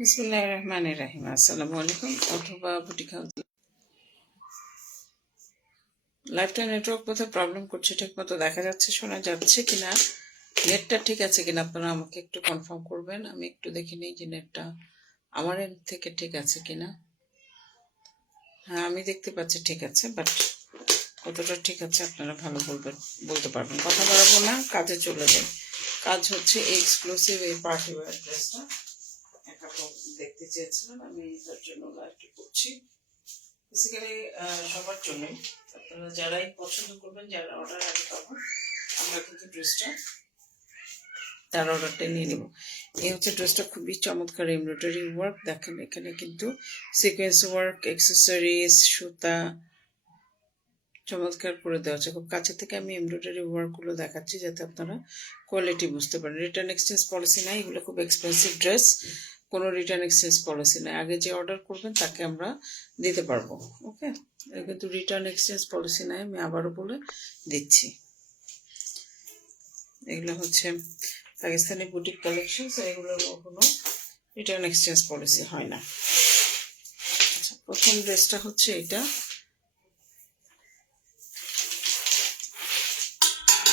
বিসমিল্লাহির রহমানির রহিম। আসসালামু আলাইকুম। অথবা বুটিক হাউস লাইফটা নেটওয়ার্ক কোথাও প্রবলেম করছে, ঠিক মতো দেখা যাচ্ছে, শোনা যাচ্ছে কিনা, নেটটা ঠিক আছে কিনা আপনারা আমাকে একটু কনফার্ম করবেন। আমি একটু দেখে নিই যে নেটটা আমার এন্ড থেকে ঠিক আছে কিনা। হ্যাঁ, আমি দেখতে পাচ্ছি ঠিক আছে, বাট কতটা ঠিক আছে আপনারা ভালো বলতে পারবেন। কথা বাড়াবো না, কাজে চলে যাই। কাজ হচ্ছে এই এক্সক্লুসিভ এই পার্টি ওয়্যার ড্রেসটা একটা দেখতে চেয়েছিলাম, আমি তার জন্য লাইভটা করছি। বেসিক্যালি সবার জন্যই, আপনারা যারাই পছন্দ করবেন, যারা অর্ডার আগে পাবেন, আমরা কিন্তু ড্রেসটা তার অর্ডারটা নিয়ে নেব। এই হচ্ছে ড্রেসটা, খুবই চমৎকার এমব্রয়ডারি ওয়ার্ক। দেখেন এখানে কিন্তু সিকোয়েন্স ওয়ার্ক, অ্যাক্সেসরিজ, সুতা চমৎকার করে দেওয়া আছে। খুব কাছে থেকে আমি এমব্রয়ডারি ওয়ার্কগুলো দেখাচ্ছি যাতে আপনারা কোয়ালিটি বুঝতে পারেন। রিটার্ন এক্সচেঞ্জ পলিসি নাই, এগুলো খুব এক্সপেন্সিভ ড্রেস, কোনো রিটার্ন এক্সচেঞ্জ পলিসি নাই। আগে যে অর্ডার করবেন তাকে আমরা দিতে পারবো। ওকে, কিন্তু রিটার্ন এক্সচেঞ্জ পলিসি নাই, আমি আবারও বলে দিচ্ছি। এগুলো হচ্ছে পাকিস্তানি বুটিক কালেকশন, এগুলোর কোনো রিটার্ন এক্সচেঞ্জ পলিসি হয় না। আচ্ছা, প্রথম ড্রেসটা হচ্ছে এটা।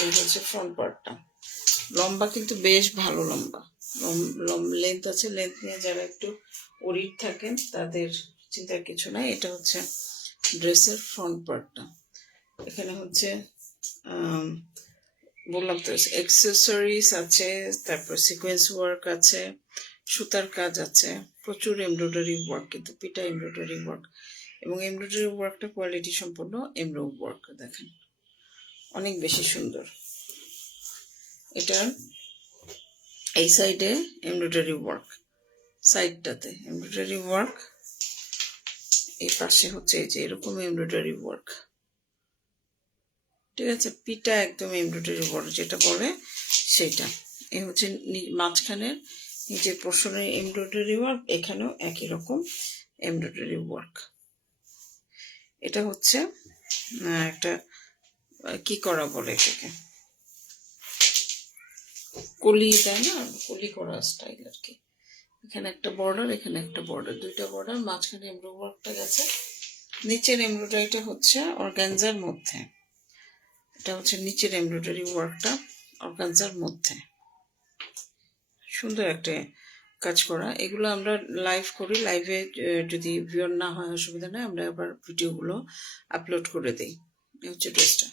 এই হচ্ছে ফ্রন্ট পার্টটা, লম্বা কিন্তু বেশ ভালো লম্বা, লেন্থ আছে। লেন্থ নিয়ে যারা একটু ওরিড থাকেন তাদের চিন্তার কিছু নাই। এটা হচ্ছে ড্রেসের ফ্রন্ট পার্টটা। এখানে হচ্ছে বললাম তো অ্যাক্সেসরিজ আছে, তারপর সিকোয়েন্স ওয়ার্ক আছে, সুতার কাজ আছে, প্রচুর এমব্রয়ডারি ওয়ার্ক, কিন্তু পিটা এমব্রয়ডারি ওয়ার্ক, এবং এমব্রয়ডারি ওয়ার্কটা কোয়ালিটি সম্পন্ন এমব্রো ওয়ার্ক। দেখেন অনেক বেশি সুন্দর। এটার এই সাইডে এমব্রয়ডারি ওয়ার্ক, সাইডটাতে এমব্রয়ডারি ওয়ার্ক, এই পাশে হচ্ছে এই যে এরকম এমব্রয়ডারি ওয়ার্ক। ঠিক আছে, পিটা একদম এমব্রয়ডারি ওয়ার্ক যেটা বলে সেটা। এই হচ্ছে মাঝখানের নিচের পোর্শনের এমব্রয়ডারি ওয়ার্ক, এখানেও একই রকম এমব্রয়ডারি ওয়ার্ক। এটা হচ্ছে একটা কি করা বলে এটাকে, কলি, তাই না? কলি করা স্টাইল আর কি। এখানে একটা বর্ডার, এখানে একটা বর্ডার, দুইটা বর্ডার, মাঝখানে এমব্রয়ডারি ওয়ার্কটা গেছে। নিচের এমব্রয়ডারিটা হচ্ছে অর্গানজার মধ্যে, এটা হচ্ছে নিচের এমব্রয়ডারি ওয়ার্কটা অর্গানজার মধ্যে। সুন্দর একটা কাজ করা। এগুলো আমরা লাইভ করি, লাইভে যদি ভিউয়ার না হয় অসুবিধা নেই, আমরা আবার ভিডিওগুলো আপলোড করে দিই। এই হচ্ছে ড্রেসটা।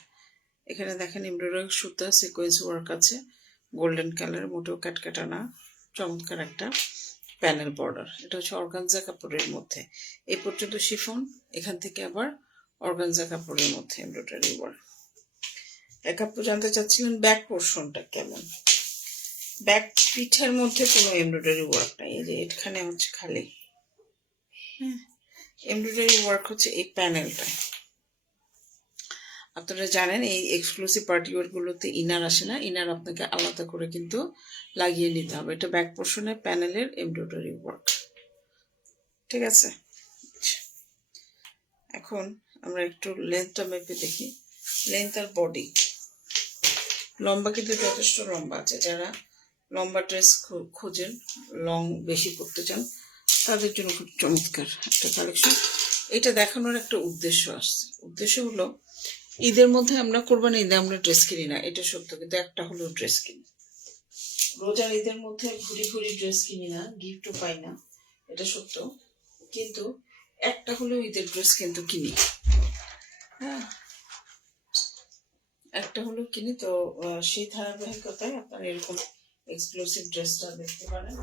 এখানে দেখেন এমব্রয়ডারি সুতা, সিকোয়েন্স ওয়ার্ক আছে, গোল্ডেন কালার, মোটেও কাটকাটা না, চমৎকার একটা প্যানেল বর্ডার। এটা হচ্ছে অর্গানজা কাপড়ের মধ্যে, এই পর্যন্ত শিফন, এখান থেকে আবার অর্গানজা কাপড়ের মধ্যে এমব্রয়ডারি ওয়ার্ক। এক আপু জানতে চাচ্ছিলেন ব্যাক পোর্শনটা কেমন। ব্যাক পিঠের মধ্যে কোনো এমব্রয়ডারি ওয়ার্ক নাই, এই যে এখানে হচ্ছে খালি। হ্যাঁ, এমব্রয়ডারি ওয়ার্ক হচ্ছে এই প্যানেলটা। আপনারা জানেন এই এক্সক্লুসিভ পার্টি ওয়ারগুলোতে ইনার আসে না, ইনার আপনাকে আলাদা করে কিন্তু লাগিয়ে নিতে হবে। এটা ব্যাক পোর্শনে প্যানেলের এমব্রয়ডারি ওয়ার্ক। ঠিক আছে, এখন আমরা একটু লেন্থটা মেপে দেখি। লেন্থ আর বডি, লম্বা কিন্তু যথেষ্ট লম্বা আছে। যারা লম্বা ড্রেস খোঁজেন, লং বেশি করতে চান, তাদের জন্য খুব চমৎকার একটা কালেকশন। এটা দেখানোর একটা উদ্দেশ্য আসছে। উদ্দেশ্য হলো ঈদের মধ্যে আমরা কোরবানি ঈদে আমরা ড্রেস কিনি না, এটা সত্য, কিন্তু একটা হলেও ড্রেস কিনি। রোজার ঈদের মধ্যে ঘুরি ঘুরি ড্রেস কিনি না, গিফটও পাই না, এটা সত্য, কিন্তু একটা হলেও ঈদের ড্রেস কিন্তু কিনি। হ্যাঁ, একটা হলেও কিনি। তো সেই ধারাবাহিকতায় আপনারা এরকম এক্সক্লুসিভ ড্রেসটা দেখতে পারেন।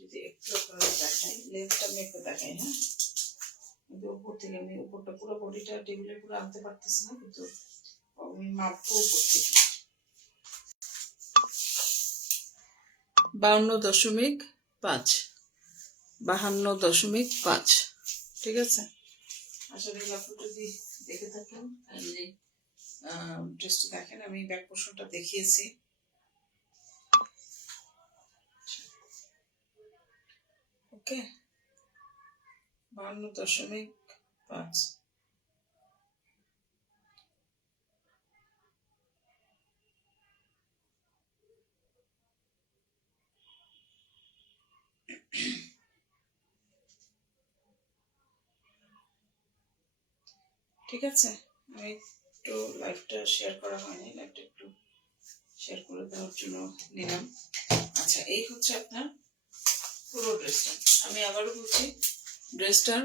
যদি একটু আপনারা দেখাই, লেন্থটা আমি একটু দেখাই। হ্যাঁ, কিন্তু উপর থেকে আমি উপরটা পুরো বডিটা টেবিলে পুরো আনতে পারতেছি না, কিন্তু আমি মাপবো উপর থেকে। 52.5, 52.5। ঠিক আছে, আসলে আপনি যদি দেখে থাকেন ড্রেসটা দেখেন, আমি ব্যাক পোর্শনটা দেখিয়েছি। ওকে, 52.5। ঠিক আছে, আমি একটু লাইভটা শেয়ার করা হয়নি, লাইভটা একটু শেয়ার করে দেওয়ার জন্য নিলাম। আচ্ছা, এই হচ্ছে আপনার পুরো ড্রেসটা। আমি আবারও বলছি, ড্রেসটার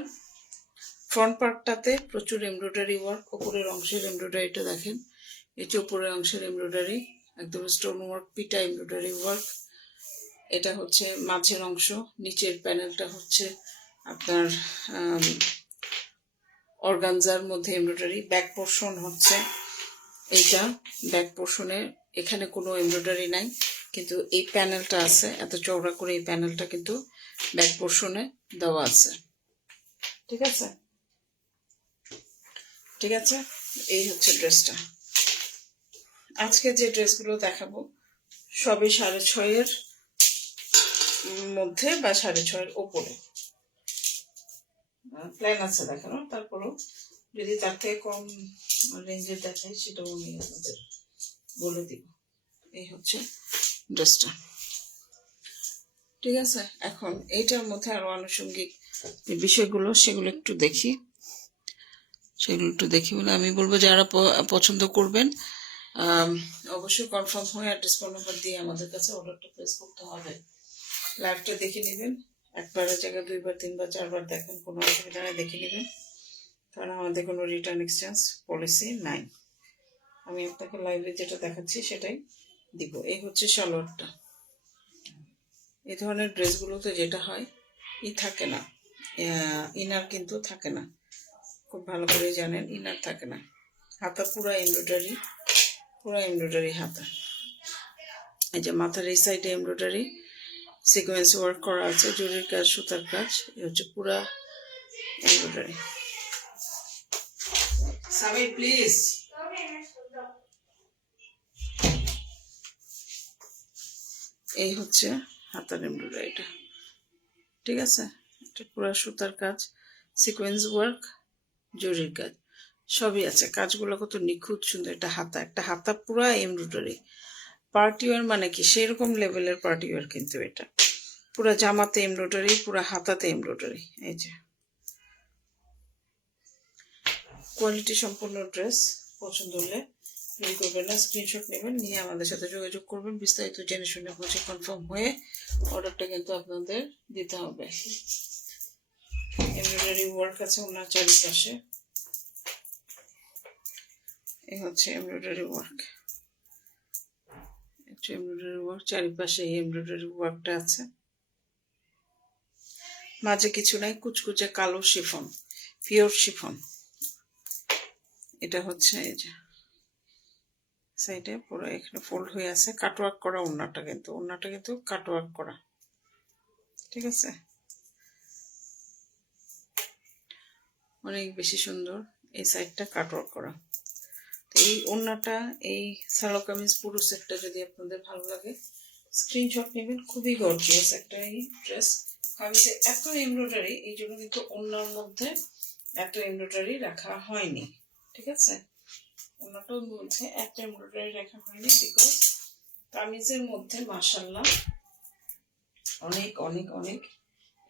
ফ্রন্ট পার্টটাতে প্রচুর এমব্রয়ডারি ওয়ার্ক, উপরের অংশের এমব্রয়ডারিটা দেখেন, এটি উপরের অংশের এমব্রয়ডারি, একদম স্টোন ওয়ার্ক, পিটা এমব্রয়ডারি ওয়ার্ক। এটা হচ্ছে মাঝের অংশ, নিচের প্যানেলটা হচ্ছে আপনার অর্গানজার মধ্যে এমব্রয়ডারি। ব্যাক পোর্শন হচ্ছে এইটা, ব্যাক পোর্শনে এখানে কোনো এমব্রয়ডারি নাই, কিন্তু এই প্যানেলটা আছে, এত চওড়া করে এই প্যানেলটা কিন্তু ব্যাক পোর্শনে দেওয়া আছে। ঠিক আছে, ঠিক আছে, এই হচ্ছে ড্রেসটা। আজকে যে ড্রেসগুলো দেখাবো সবই 6.5-এর মধ্যে বা 6.5-এর ওপরে প্ল্যান আছে দেখানো। তারপরেও যদি তার থেকে কম রেঞ্জের দেখাই সেটাও আমি আপনাদের বলে দিব। এই হচ্ছে ড্রেসটা। ঠিক আছে, এখন এইটার মধ্যে আরো আনুষঙ্গিক যে বিষয়গুলো সেগুলো একটু দেখি, বলে আমি বলবো যারা পছন্দ করবেন অবশ্যই কনফার্ম হয়ে অ্যাড্রেস ফোন নাম্বার দিয়ে আমাদের কাছে অর্ডারটা প্লেস করতে হবে। লাইভটা দেখে নেবেন, একবারের জায়গায় 2বার 3বার 4বার দেখেন, কোনো অসুবিধা নেই, দেখে নেবেন, কারণ আমাদের কোনো রিটার্ন এক্সচেঞ্জ পলিসি নাই। আমি আপনাকে লাইভে যেটা দেখাচ্ছি সেটাই দিব। এই হচ্ছে সালোয়ারটা। এই ধরনের ড্রেসগুলোতে যেটা হয় থাকে না, ইনার কিন্তু থাকে না, খুব ভালো করে জানেন, ইনার থাকে না। হাতা পুরা এমব্রয়ডারি হাতা। এই যে মাথার এই সাইডে এমব্রয়ডারি সিকোয়েন্স ওয়ার্ক করা আছে, জরির কাজ, সুতার কাজ, এই হচ্ছে পুরা এমব্রয়ডারি। সামির প্লিজ, এই হচ্ছে হাতার এমব্রয়ডারিটা। ঠিক আছে, এটা পুরা সুতার কাজ, সিকোয়েন্স ওয়ার্ক, জরির কাজ সবই আছে। কাজগুলো কত নিখুঁত সুন্দর। একটা হাতা পুরা এমব্রয়ডারি। পার্টি ওয়ার মানে কি সেরকম লেভেলের পার্টি ওয়ার, কিন্তু এটা পুরা জামাতে এমব্রয়ডারি, পুরা হাতাতে এমব্রয়ডারি। এই যে কোয়ালিটি সম্পূর্ণ ড্রেস। পছন্দ হলে দেরি করবেন না, স্ক্রিনশট নেবেন, নিয়ে আমাদের সাথে যোগাযোগ করবেন। বিস্তারিত জেনে শুনে বুঝে কনফার্ম হয়ে অর্ডারটা কিন্তু আপনাদের দিতে হবে। এমব্রয়ডারি ওয়ার্ক আছে ওনার চারিপাশে। এই হচ্ছে এমব্রয়ডারি ওয়ার্ক, চারিপাশে এই এমব্রয়ডারি ওয়ার্কটা আছে। মাঝে কিছু নাই, কুচকুচে কালো শিফন, পিওর শিফন। এটা হচ্ছে এই যে সাইডে পুরো এখানে ফোল্ড হয়ে আছে, কাটওয়ার্ক করা ওড়নাটা কিন্তু কাটওয়ার্ক করা। ঠিক আছে, অনেক বেশি সুন্দর। এই সাইডটা কাটওয়ার্ক করা। তো এই ওড়নাটা, এই সালোয়ার কামিজ পুরো সেটটা যদি আপনাদের ভালো লাগে স্ক্রিনশট নেবেন। খুবই গর্জিয়াস একটা এই ড্রেস। কামিজে এত এমব্রয়ডারি, এই জন্য কিন্তু ওড়নার মধ্যে এত এমব্রয়ডারি রাখা হয়নি। ঠিক আছে, ওড়নাটার মধ্যে এত এমব্রয়ডারি রাখা হয়নি, বিকজ কামিজের মধ্যে মাশাআল্লাহ অনেক অনেক অনেক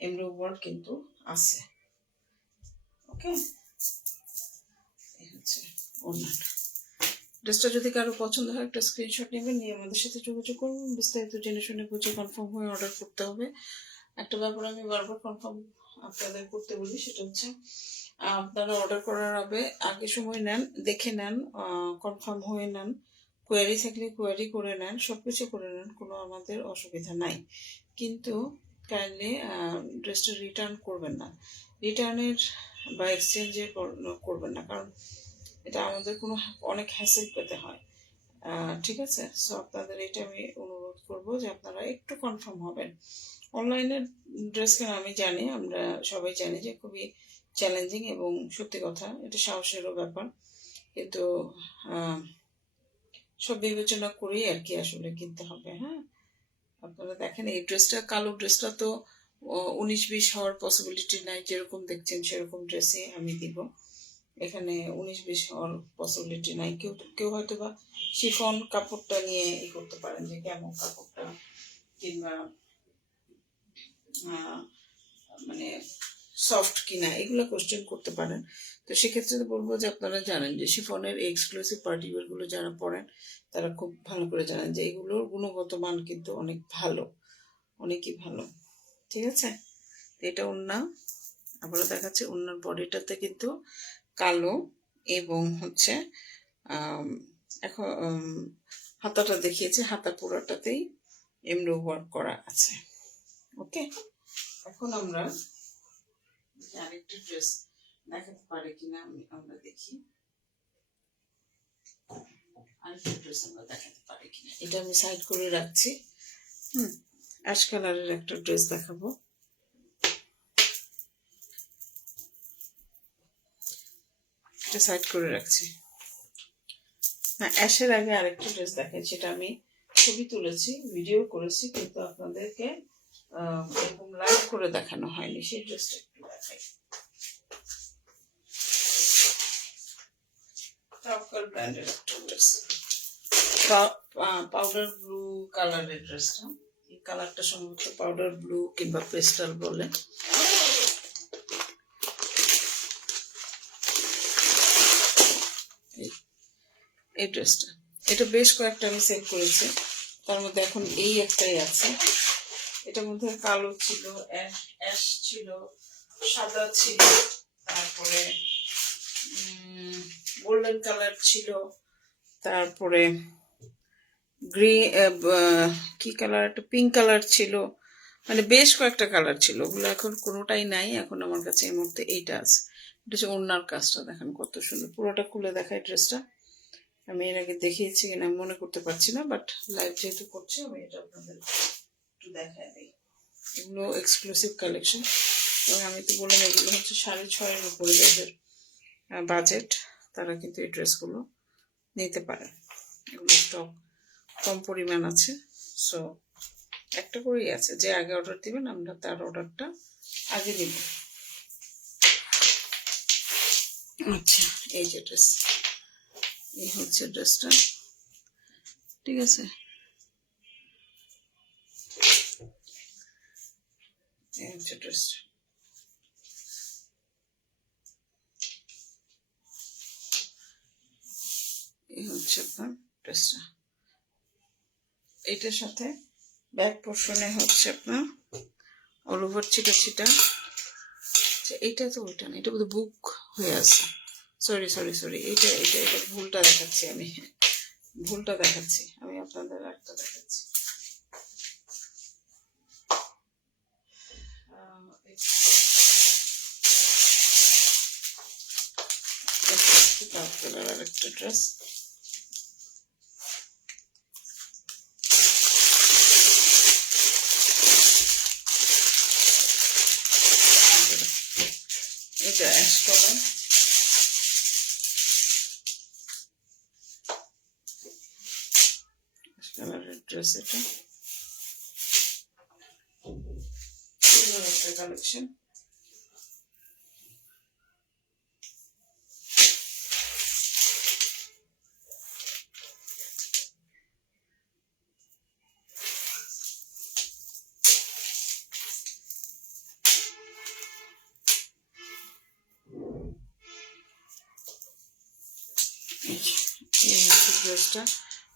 এমব্রয়ডারি ওয়ার্ক কিন্তু আছে। ওকে, এই হচ্ছে ওড়নাটা। ড্রেসটা যদি কারো পছন্দ হয় একটা স্ক্রিনশট নেবেন, নিয়ে আমাদের সাথে যোগাযোগ করবেন। বিস্তারিত জেনে শুনে বুঝে কনফার্ম হয়ে অর্ডার করতে হবে। একটা ব্যাপার আমি বারবার কনফার্ম আপনাদের করতে বলি, সেটা হচ্ছে আপনারা অর্ডার করার আগে সময় নেন, দেখে নেন, কনফার্ম হয়ে নেন। কোয়ারি থাকলে কোয়ারি করে নেন, সবকিছু করে নেন, কোনো আমাদের অসুবিধা নাই। কিন্তু কাইন্ডলি ড্রেসটা রিটার্ন করবেন না, রিটার্নের বা এক্সচেঞ্জের করবেন না, কারণ এটা আমাদের অনেক হ্যাসেল পেতে হয়। ঠিক আছে, সো আপনাদের এটা আমি অনুরোধ করব যে আপনারা একটু কনফার্ম হবেন। অনলাইনের ড্রেস কেন আমি জানি, আমরা সবাই জানি যে খুবই চ্যালেঞ্জিং, এবং সত্যি কথা এটা সাহসেরও ব্যাপার, কিন্তু সব বিবেচনা করেই আর কি আসলে কিনতে হবে। হ্যাঁ, আপনারা দেখেন এই ড্রেসটা, কালো ড্রেসটা তো 19-20 হওয়ার পসিবিলিটি নাই, যেরকম দেখছেন সেরকম ড্রেসই আমি দিব। এখানে 19-20 হওয়ার পসিবিলিটি নাই। কেউ হয়তো বা শিফন কাপড়টা নিয়ে করতে পারেন যে কেমন কাপড়টা, কিংবা মানে সফট কিনা এগুলো কোশ্চেন করতে পারেন। তো সেক্ষেত্রে বলবো যে আপনারা জানেন যে শিফনের এক্সক্লুসিভ পার্টিওয়ারগুলো যারা পড়েন তারা খুব ভালো করে জানেন যে এগুলোর গুণগত মান কিন্তু অনেক ভালো, অনেকই ভালো। ঠিক আছে, এটা ওড়না, আবারও দেখাচ্ছি ওড়নার বডিটাতে কিন্তু কালো এবং হচ্ছে এখন হাতাটা দেখিয়েছে, হাতা পুরোটাতেই এমব্রো ওয়ার্ক করা আছে। ওকে, এখন আমরা আরেকটা ড্রেস দেখাতে পারে কিনা আমরা দেখি, আরেকটা ড্রেস আমরা দেখাতে পারি কিনা। এটা আমি সাইড করে রাখছি। অ্যাশ কালারের একটা ড্রেস দেখাবো। এটা সাইড করে রাখছি। হ্যাঁ, অ্যাশের আগে আরেকটা ড্রেস দেখাই, সেটা আমি ছবি তুলেছি, ভিডিও করেছি, কিন্তু আপনাদেরকে এরকম লাইভ করে দেখানো হয়নি। সেই ড্রেসটা একটু দেখাই। টপকাল ব্র্যান্ডের একটা ড্রেস, পাউডার ব্লু কালারের ড্রেসটা। এই কালারটা সম্ভবত পাউডার ব্লু কিংবা পেস্টাল বলে। এই ড্রেসটা, এটা বেশ কয়েকটা আমি সেল করেছি, তার মধ্যে এখন এই একটাই আছে। এটার মধ্যে কালো ছিল, অ্যাশ ছিল, সাদা ছিল, তারপরে গোল্ডেন কালার ছিল, তারপরে কি কালার, একটা পিঙ্ক কালার ছিল, মানে বেশ কয়েকটা কালার ছিল। ওগুলো এখন কোনোটাই নাই, এখন আমার কাছে এই মুহূর্তে এইটা আছে। এটা হচ্ছে ওড়নার কাজটা দেখেন কত সুন্দর, পুরোটা খুলে দেখায় ড্রেসটা। আমি এর আগে দেখিয়েছি কিনা মনে করতে পারছি না, বাট লাইভ যেহেতু করছি আমি এটা আপনাদের একটু দেখাই দিই। এগুলো এক্সক্লুসিভ কালেকশন, এবং আমি তো বললাম এগুলো হচ্ছে 6,500-এর উপরে যাদের বাজেট তারা কিন্তু এই ড্রেসগুলো নিতে পারে। এগুলো স্টক কম পরিমাণ আছে, সো একটা করেই আছে। যে আগে অর্ডার দিবেন আমরা তার অর্ডারটা আগে দিব। আচ্ছা, এই যে ড্রেস, এই হচ্ছে ড্রেসটা। ঠিক আছে, এই হচ্ছে ড্রেসটা। এই হচ্ছে আপনার ড্রেসটা। এইটার সাথে ব্যাক পোর্শনে হচ্ছে আপনার অল ওভার ছিটা ছিটা। এইটা তো ওইটা না, এটা বোধহয় বুক হয়ে আছে। সরি সরি সরি, এটা এটা এটা ভুলটা দেখাচ্ছি আমি, ভুলটা দেখাচ্ছি আমি আপনাদের, একটা দেখাচ্ছি। একটা ড্রেস, এটা অ্যাশ কালার, অ্যাশ কালারের ড্রেস। এটা একটা কালেকশন।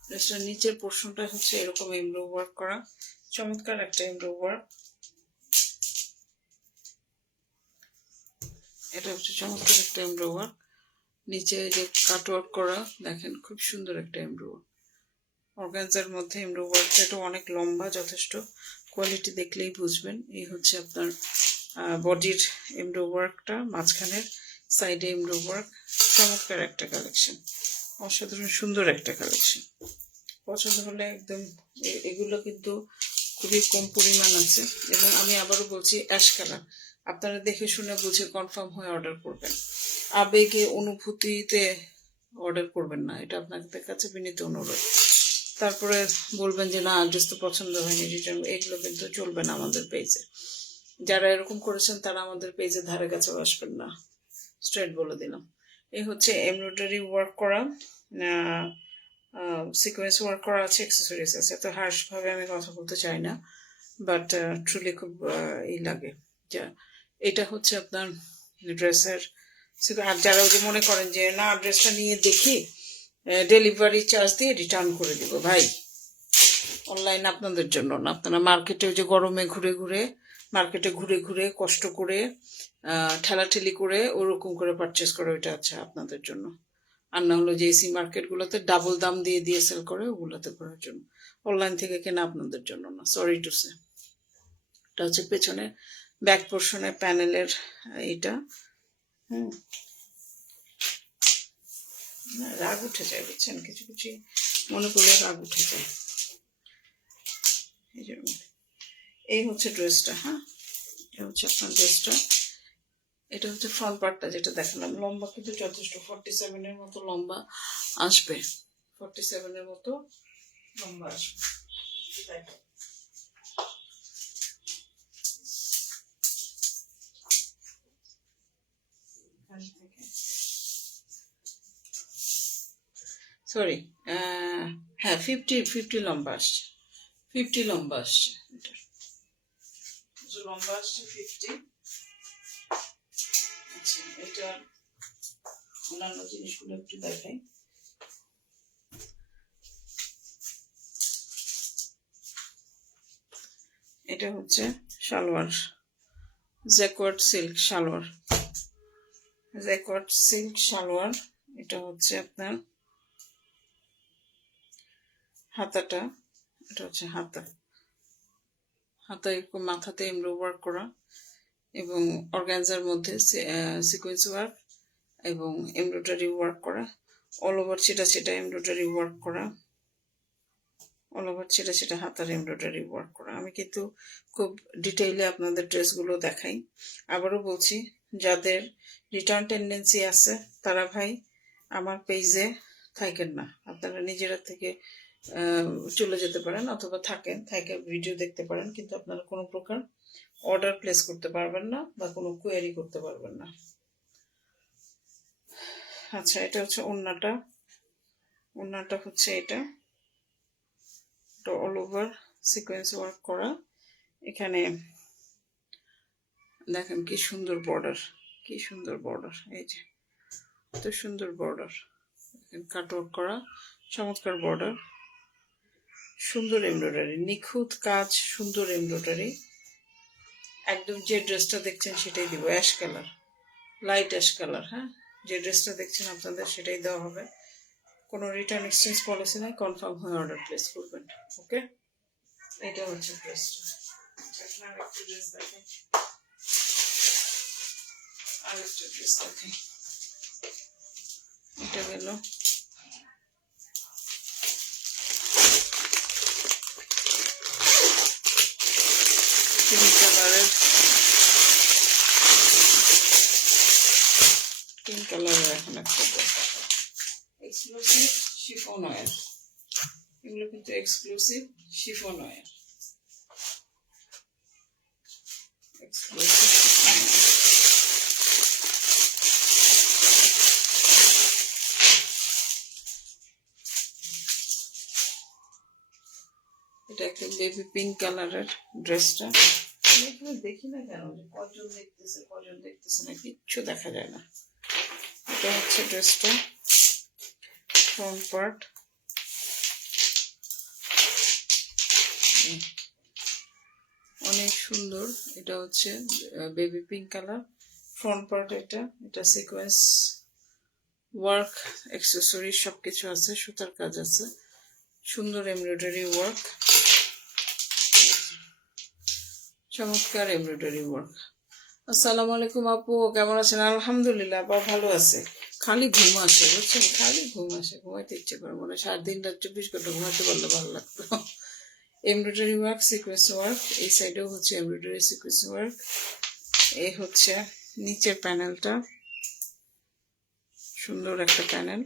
ড্রেসটার নিচের পোর্শনটা হচ্ছে এরকম এমব্রো ওয়ার্ক করা, চমৎকার একটা এমব্রো ওয়ার্ক। এটা হচ্ছে চমৎকার একটা এমব্রো ওয়ার্ক, নিচে যে কাট ওয়ার্ক করা দেখেন, খুব সুন্দর একটা এমব্রো ওয়ার্ক। অর্গানজার মধ্যে এমব্রো ওয়ার্কটা, এটা অনেক লম্বা, যথেষ্ট কোয়ালিটি দেখলেই বুঝবেন। এই হচ্ছে আপনার বডির এমব্রো ওয়ার্কটা, মাঝখানের সাইডে এমব্রো ওয়ার্ক। চমৎকার একটা কালেকশন, অসাধারণ সুন্দর একটা কালেকশন। পছন্দ হলে একদম, এগুলো কিন্তু খুবই কম পরিমাণ আছে। এবং আমি আবারও বলছি অ্যাশ কালার, আপনারা দেখে শুনে বুঝে কনফার্ম হয়ে অর্ডার করবেন, আবেগে অনুভূতিতে অর্ডার করবেন না, এটা আপনাদের কাছে বিনীত অনুরোধ। তারপরে বলবেন যে না ড্রেস তো পছন্দ হয়নি, রিটার্ন, এগুলো কিন্তু চলবে না আমাদের পেজে। যারা এরকম করেছেন তারা আমাদের পেজে ধারে কাছেও আসবেন না, স্ট্রেট বলে দিলাম। এই হচ্ছে এমব্রয়ডারি ওয়ার্ক করা, সিকোয়েন্স ওয়ার্ক করা আছে, অ্যাক্সেসরিজ আছে। তো হার্শভাবে আমি কথা বলতে চাই না, বাট ট্রুলি খুব ই লাগে, যা এটা হচ্ছে আপনার ড্রেসের। আর যারা ওই যে মনে করেন যে না ড্রেসটা নিয়ে দেখি ডেলিভারি চার্জ দিয়ে রিটার্ন করে দিব, ভাই অনলাইন আপনাদের জন্য না। আপনারা মার্কেটে ওই যে গরমে ঘুরে ঘুরে মার্কেটে ঘুরে ঘুরে কষ্ট করে ঠেলাঠেলি করে ওরকম করে পারচেস করে, ওইটা আছে আপনাদের জন্য। আর না হলো যে এসি মার্কেটগুলোতে ডাবল দাম দিয়ে দিয়ে সেল করে, ওগুলোতে করার জন্য। অনলাইন থেকে কেনা আপনাদের জন্য না, সরি টু সে। এটা হচ্ছে পেছনে ব্যাক পোর্শনের প্যানেলের এইটা। হুম, রাগ উঠে যায় বুঝছেন, কিছু কিছু মনে করলে রাগ উঠে যায়। এই জন্য এই হচ্ছে ড্রেসটা। হ্যাঁ, এটা হচ্ছে আপনার ড্রেসটা। এটা হচ্ছে ফ্রন্ট পার্টটা যেটা দেখালাম। লম্বা কিন্তু যথেষ্ট 47-এর মতো লম্বা আসবে, 47-এর মতো লম্বা আসবে। সরি, হ্যাঁ 50 লম্বা আসছে, 50 লম্বা আসছে। এটা লম্বা আসছে 50। আচ্ছা, এটা অন্যান্য জিনিসগুলো একটু দেখাই। এটা হচ্ছে salwar, jacquard silk salwar, jacquard silk salwar. এটা হচ্ছে আপনার হাতাটা, এটা হচ্ছে হাতা, হাতা এরকম মাথাতে এমব্রো ওয়ার্ক করা এবং অর্গানজার মধ্যে সিকোয়েন্স ওয়ার্ক এবং এমব্রয়ডারি ওয়ার্ক করা, অল ওভার সেটা সেটা এমব্রয়ডারি ওয়ার্ক করা, অল ওভার সেটা সেটা হাতার এমব্রয়ডারি ওয়ার্ক করা। আমি কিন্তু খুব ডিটেইলে আপনাদের ড্রেসগুলো দেখাই। আবারও বলছি, যাদের রিটার্ন টেন্ডেন্সি আছে তারা ভাই আমার পেজে থাকেন না, আপনারা নিজেরা থেকে চলে যেতে পারেন, অথবা থাকেন থাকে ভিডিও দেখতে পারেন, কিন্তু আপনারা কোনো প্রকার অর্ডার প্লেস করতে পারবেন না বা কোনো কোয়ারি করতে পারবেন না। আচ্ছা, এটা হচ্ছে ওড়নাটা, ওড়নাটা হচ্ছে এটা অল ওভার সিকোয়েন্স ওয়ার্ক করা। এখানে দেখেন কি সুন্দর বর্ডার, কি সুন্দর বর্ডার, এই যে এত সুন্দর বর্ডার, কাট ওয়ার্ক করা, চমৎকার বর্ডার, সুন্দর এমব্রয়ডারি, নিখুঁত কাজ, সুন্দর এমব্রয়ডারি। একদম যে ড্রেসটা দেখছেন সেটাই দিব, ash colour, light ash colour. হ্যাঁ, যে ড্রেসটা দেখছেন আপনাদের সেটাই দেওয়া হবে। কোনো রিটার্ন এক্সচেঞ্জ পলিসি নাই, কনফার্ম হয়ে অর্ডার প্লেস করবেন। ওকে, এটা হচ্ছে ড্রেসটা। আরেকটা ড্রেস দেখেন, আরেকটা ড্রেস দেখেন। এটা গেল পিঙ্ক কালারের, পিঙ্ক কালারের এখন একটা ড্রেস এক্সক্লুসিভ শিফন ওয়্যার। এগুলো কিন্তু exclusive chiffon wear, exclusive chiffon wear. এটা একটা বেবি পিঙ্ক কালারের ড্রেসটা। দেখি না কেন যে কজন দেখতেছে কজন দেখতেছে না, কিচ্ছু দেখা যায় না। এটা হচ্ছে ড্রেসটা ফ্রন্ট পার্ট, অনেক সুন্দর। এটা হচ্ছে baby pink colour front part. এটা এটা সিকোয়েন্স ওয়ার্ক, অ্যাক্সেসরি সবকিছু আছে, সুতার কাজ আছে, সুন্দর এমব্রয়ডারি ওয়ার্ক, চমৎকার এমব্রয়ডারি ওয়ার্ক। আসসালামু আলাইকুম আপু, কেমন আছেন? আলহামদুলিল্লাহ, বা ভালো আছে। খালি ঘুম আসে বুঝছেন, খালি ঘুম আসে, ঘুমাইতে ইচ্ছে করে, মনে হয় 7 দিন রাত 24 ঘন্টা ঘুমাতে পারলে ভালো লাগতো। এমব্রয়ডারি ওয়ার্ক, সিকোয়েন্স ওয়ার্ক, এই সাইডেও হচ্ছে এমব্রয়ডারি সিকোয়েন্স ওয়ার্ক। এই হচ্ছে নিচের প্যানেলটা, সুন্দর একটা প্যানেল,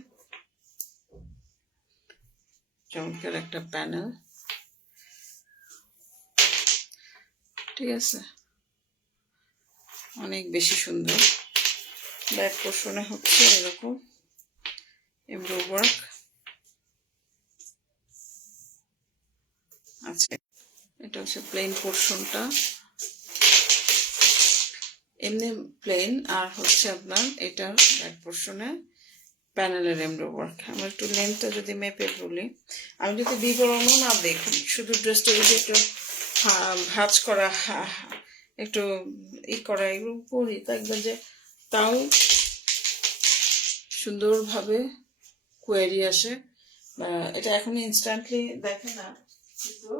চমৎকার একটা প্যানেল, ঠিক আছে, অনেক বেশি সুন্দর। ব্যাক পোর্শনে হচ্ছে এরকম এমব্রয়ডারি ওয়ার্ক আছে। এটা হচ্ছে প্লেন পোর্শনটা, এমনি প্লেন, আর হচ্ছে আপনার এটার ব্যাক পোর্শনে প্যানেলের এমব্রো ওয়ার্ক। আমার একটু লেন্থটা যদি মেপে বলি, আমি যদি বিবরণও না দেখুন, শুধু ড্রেসটা যদি একটু ভাঁজ করা, একটু করা, এগুলো করি, দেখবেন যে তাও সুন্দরভাবে কোয়েরি আসে। এটা এখন ইনস্ট্যান্টলি দেখে না, কিন্তু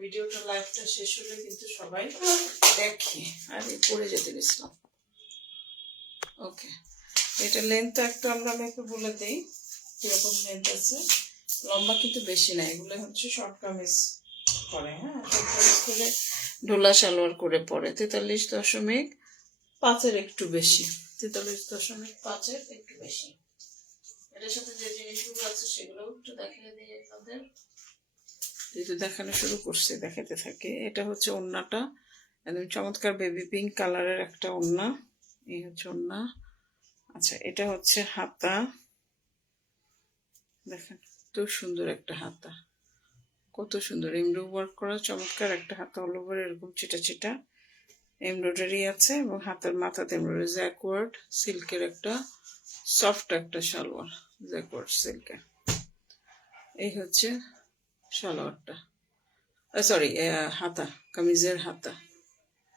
ভিডিওটা লাইভটা শেষ হলে কিন্তু সবাই দেখে। আর পড়ে যেতে গেছিলাম। ওকে, এটা লেন্থ একটু আমরা একটু বলে দিই কিরকম লেন্থ আছে। লম্বা কিন্তু বেশি না, এগুলো হচ্ছে শর্ট কামিজ করে। হ্যাঁ, শর্ট কামিজ করে ঢোলা সালোয়ার করে পরে 43.5-এর একটু বেশি, 43.5-এর একটু বেশি। এটার সাথে যে জিনিসগুলো আছে সেগুলো একটু দেখিয়ে দিই আপনাদের। যেহেতু দেখানো শুরু করছে, দেখাতে থাকে। এটা হচ্ছে ওড়নাটা, একদম চমৎকার বেবি পিঙ্ক কালারের একটা ওড়না। এই হচ্ছে ওড়না। আচ্ছা, এটা হচ্ছে হাতা, দেখেন কত সুন্দর একটা হাতা, কত সুন্দর এমব্রয়ডারি ওয়ার্ক করা চমৎকার একটা হাতা। অল ওভার এরকম চিটা চিটা এমব্রয়ডারি আছে, এবং হাতের মাথাতে এমব্রয়ডারি। জ্যাকওয়ার্ড সিল্কের একটা সফট একটা সালোয়ার, জ্যাকওয়ার্ড সিল্কের। এই হচ্ছে সালোয়ারটা, সরি হাতা, কামিজের হাতা।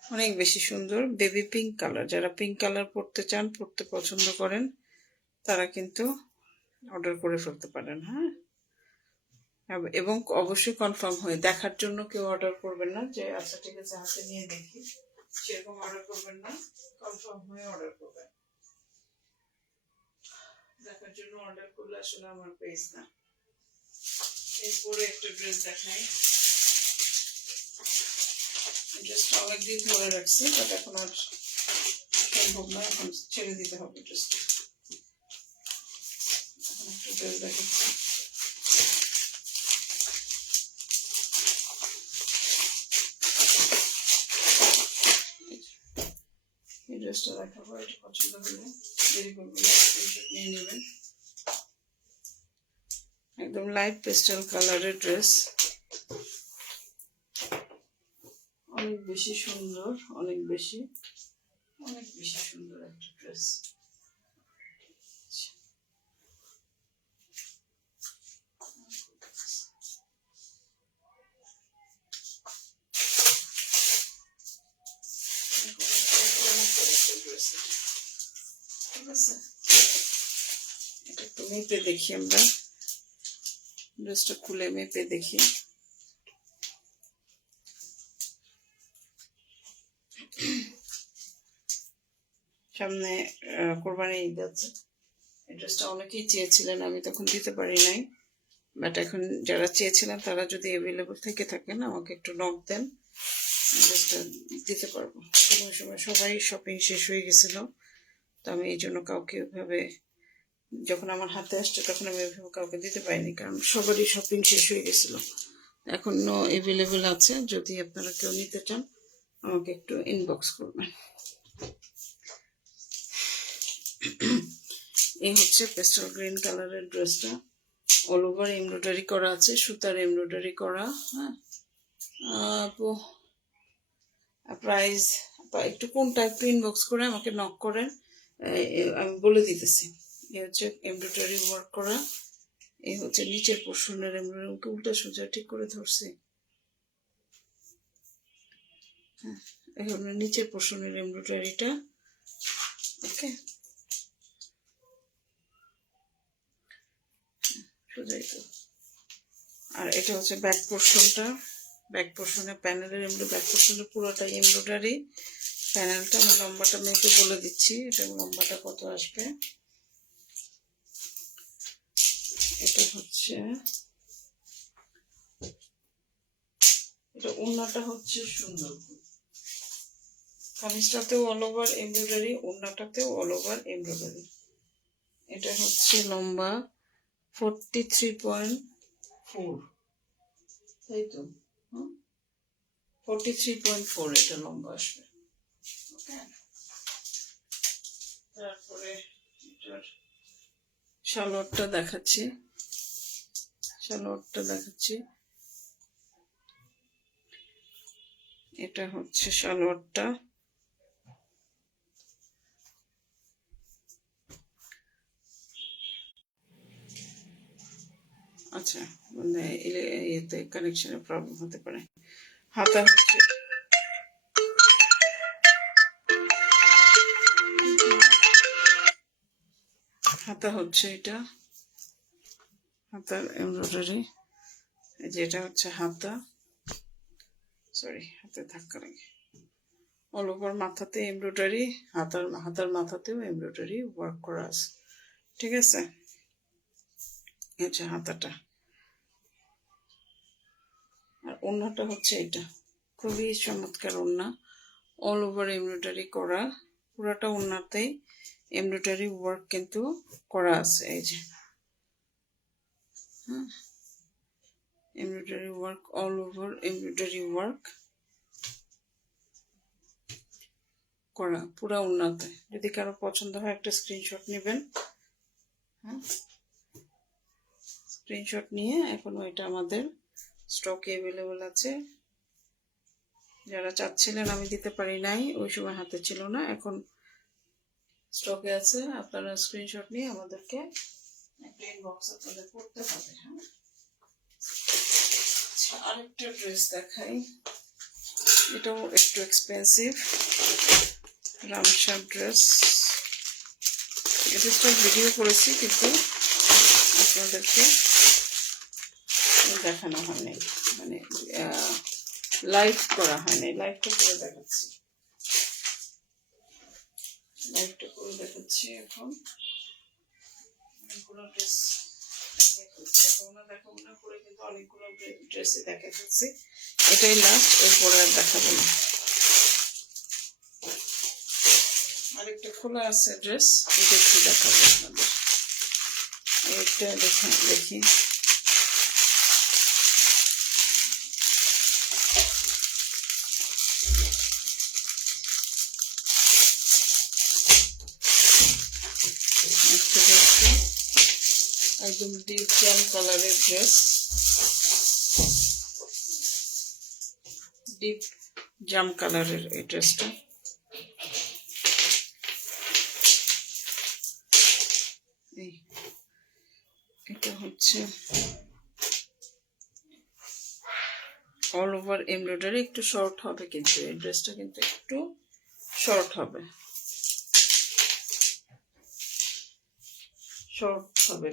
অনেক বেশি সুন্দর বেবি পিঙ্ক কালার। যারা পিঙ্ক কালার পরতে চান, পরতে পছন্দ করেন, তারা কিন্তু অর্ডার করে ফেলতে পারেন। হ্যাঁ, এবং অবশ্যই কনফার্ম হয়ে দেখার জন্য কেউ অর্ডার করবেন না যে আচ্ছা ঠিক আছে হাতে নিয়ে দেখি, সেরকম অর্ডার করবেন না। কনফার্ম হয়ে অর্ডার করবেন। দেখার জন্য অর্ডার করলে আসলে আমার পেজ না। এরপরে একটা ড্রেস দেখাই। ড্রেসটা অনেকদিন ধরে রাখছি, বাট এখন আর সম্ভব না, এখন ছেড়ে দিতে হবে ড্রেসটা। এখন একটা ড্রেস দেখাচ্ছি। এই ড্রেসটা দেখাবো, এটা পছন্দ হলে দেরি করবেন না, স্ক্রিনশট নিয়ে নেবেন। একদম লাইট পেস্টাল কালারের ড্রেস, অনেক বেশি সুন্দর, অনেক বেশি সুন্দর একটা ড্রেস। ঠিক আছে, এটা একটু মেপে দেখি আমরা, ড্রেসটা খুলে মেপে দেখি। সামনে কোরবানি ঈদ আছে, এই ড্রেসটা অনেকেই চেয়েছিলেন, আমি তখন দিতে পারি নাই। বাট এখন যারা চেয়েছিলেন তারা যদি অ্যাভেলেবল থেকে থাকেন, আমাকে একটু নক দেন, ড্রেসটা দিতে পারবো। সময় সবাই শপিং শেষ হয়ে গেছিল, তো আমি এই জন্য কাউকে ওইভাবে, যখন আমার হাতে আসছে তখন আমি ওইভাবে কাউকে দিতে পারিনি, কারণ সবারই শপিং শেষ হয়ে গেছিল। এখনো অ্যাভেলেবল আছে, যদি আপনারা কেউ নিতে চান আমাকে একটু ইনবক্স করবেন। এই হচ্ছে পেস্টাল গ্রিন কালারের ড্রেসটা, অল ওভার এমব্রয়ডারি করা আছে, সুতার এমব্রয়ডারি করা। হ্যাঁ, আপু প্রাইস একটু কোনটা একটু ইনবক্স করে আমাকে নক করেন, আমি বলে দিতেছি। এই হচ্ছে এমব্রয়ডারি ওয়ার্ক করা, এই হচ্ছে নিচের পোর্শনের এমব্রয়ডারি, উল্টা সোজা ঠিক করে ধরছে। হ্যাঁ, এখন নিচের পোর্শনের এমব্রয়ডারিটা। ওকে, সোজাই তো। আর এটা হচ্ছে ব্যাক পোর্শনটা, ব্যাক পোর্শনে প্যানেলের ব্যাক পোর্শনে পুরোটাই এমব্রয়ডারি। প্যানেলটা আমি লম্বাটা মেপে বলে দিচ্ছি, এটা লম্বাটা কত আসবে। এটা হচ্ছে, এটা ওড়নাটা হচ্ছে সুন্দর, কামিজটাতেও অল ওভার এমব্রয়ডারি, ওড়নাটাতেও অল ওভার এমব্রয়ডারি। এটা হচ্ছে লম্বা 43.4, তাই তো? 43.4 এটা লম্বা আসবে। ওকে, তারপরে এটার সালোয়ারটা দেখাচ্ছি, এটা হচ্ছে সালোয়ারটা। আচ্ছা, মানে ইয়েতে কানেকশনের প্রবলেম হতে পারে। হাতা হচ্ছে এটা হাতার এমব্রয়ডারি, যেটা হচ্ছে হাতা, সরি হাতে ধাক্কা লাগে। অল ওভার মাথাতে এমব্রয়ডারি, হাতার মাথাতেও এমব্রয়ডারি ওয়ার্ক করা আছে, ঠিক আছে। হচ্ছে হাতাটা, আর ওড়নাটা হচ্ছে এটা, খুবই চমৎকার ওড়না, অল ওভার এমব্রয়ডারি করা, পুরাটা ওড়নাতেই এমব্রয়ডারি ওয়ার্ক কিন্তু করা আছে, এই যে হ্যাঁ, embroidery work, all over embroidery work করা পুরা ওড়নাতে। যদি কারো পছন্দ হয় একটা স্ক্রিনশট নেবেন, হ্যাঁ, স্ক্রিনশট নিয়ে, এখনো এটা আমাদের স্টকে অ্যাভেলেবল আছে। যারা চাচ্ছিলেন আমি দিতে পারি নাই, ওই সময় হাতে ছিল না, এখন স্টকে আছে, আপনারা স্ক্রিনশট নিয়ে আমাদেরকে একটা ইনবক্স আপনাদের করতে হবে। হ্যাঁ, আচ্ছা, আরেকটা ড্রেস দেখাই, এটাও একটু এক্সপেন্সিভ, রামশার ড্রেস। এটা তো ভিডিও করেছি কিন্তু আপনাদেরকে দেখানো হয়নি, মানে লাইভ করা হয়নি, লাইভটা করে দেখাচ্ছি, এখন অনেকগুলো ড্রেস দেখাবো না করে, কিন্তু অনেকগুলো ড্রেসে দেখা ফেলছি, এটাই লাস্ট, এরপরে আর দেখাবো না। আরেকটা খোলা আছে ড্রেস, এটা একটু দেখাবো আপনাদের, এটা দেখি। একদম ডিপ জাম কালারের ড্রেস, ডিপ জাম কালারের এই ড্রেসটা, এটা হচ্ছে অল ওভার এমব্রয়ডারি, একটু শর্ট হবে কিন্তু এই ড্রেসটা, কিন্তু একটু শর্ট হবে,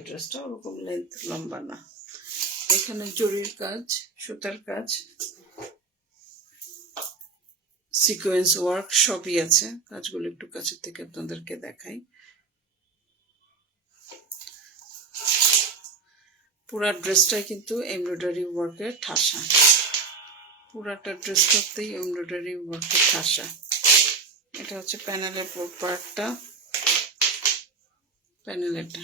ড্রেসটা ওরকম লেন্থ লম্বা না। এখানে জরির কাজ, সুতার কাজ, সিকোয়েন্স ওয়ার্ক সবই আছে। কাজগুলো একটু কাছের থেকে আপনাদেরকে দেখাই। পুরা ড্রেসটাই কিন্তু এমব্রয়ডারি ওয়ার্কের ঠাসা, পুরাটা ড্রেসটাতেই এমব্রয়ডারি ওয়ার্কের ঠাসা। এটা হচ্ছে প্যানেলের পার্টটা, প্যানেলেরটা,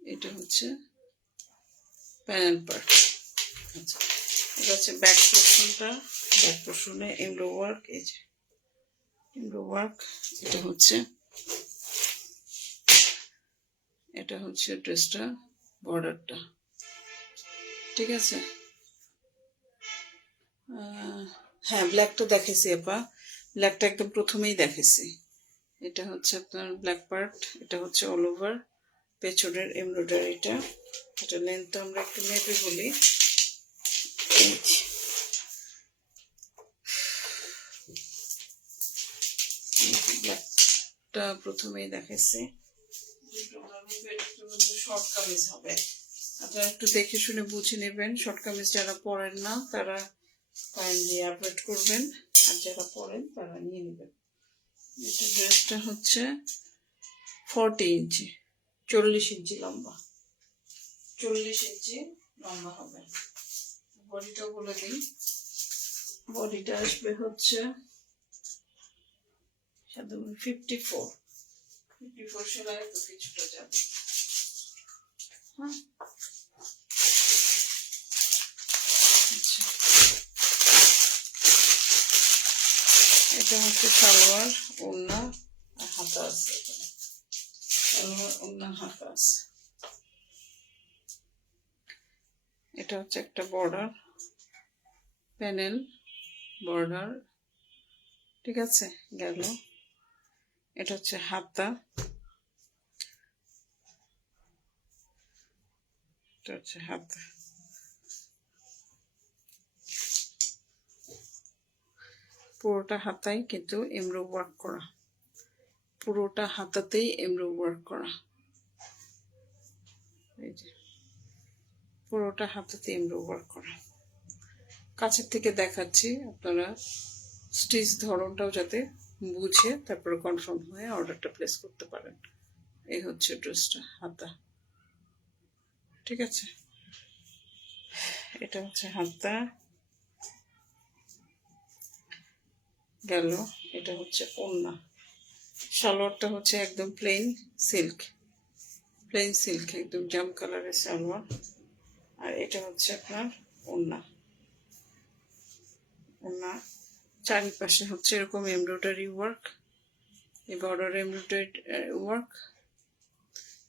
এটা হচ্ছে প্যানেল পার্ট। আচ্ছা, এটা হচ্ছে ব্যাক পোর্শনটা, ব্যাক পোর্শনে এমব্রো ওয়ার্ক, এই যে এমব্রো ওয়ার্ক। এটা হচ্ছে ড্রেসটা বর্ডারটা, ঠিক আছে। হ্যাঁ, ব্ল্যাকটা দেখেছি আপা, ব্ল্যাকটা একদম প্রথমেই দেখেছি। এটা হচ্ছে আপনার ব্ল্যাক পার্ট, এটা হচ্ছে অল ওভার পেছনের এমব্রয়ডারিটা, এটা লেন্থটা আমরা একটু মেপে বলি। ব্ল্যাকটা প্রথমেই দেখেছি, শর্ট কামিজ হবে, আপনারা একটু দেখে শুনে বুঝে নেবেন। শর্ট কামিজ যারা পরেন না তারা কাইন্ডলি অ্যাভয়েড করবেন, আর যারা পরেন তারা নিয়ে নেবেন। এটা ড্রেসটা হচ্ছে 40 ইঞ্চি, 40 ইঞ্চি লম্বা, 40 ইঞ্চি লম্বা হবে। বডিটা বলে দিই, বডিটা আসবে হচ্ছে 54 সেলাই তো কিছুটা যাবে। হ্যাঁ, আচ্ছা, এটা হচ্ছে সালোয়ার, ওড়না আর হাতা আছে, সালোয়ার ওড়না হাতা আছে। এটা হচ্ছে একটা বর্ডার, প্যানেল বর্ডার, ঠিক আছে, গেল। এটা হচ্ছে হাতা, এটা হচ্ছে হাত, পুরোটা হাতায় কিন্তু এমব্রো ওয়ার্ক করা, পুরোটা হাতাতেই এমব্রো ওয়ার্ক করা, এই যে পুরোটা হাতাতে এমব্রো ওয়ার্ক করা। কাছের থেকে দেখাচ্ছি, আপনারা স্টিচ ধরনটাও যাতে বুঝে তারপরে কনফার্ম হয়ে অর্ডারটা প্লেস করতে পারেন। এই হচ্ছে ড্রেসটা, হাতা, ঠিক আছে। এটা হচ্ছে হাতা গেল, এটা হচ্ছে ওড়না। সালোয়ারটা হচ্ছে একদম প্লেন সিল্ক, প্লেন সিল্ক, একদম জাম কালারের সালোয়ার। আর এটা হচ্ছে আপনার ওড়না। ওড়না চারিপাশে হচ্ছে এরকম এমব্রয়ডারি ওয়ার্ক, এই বর্ডার এমব্রয়ডারি ওয়ার্ক,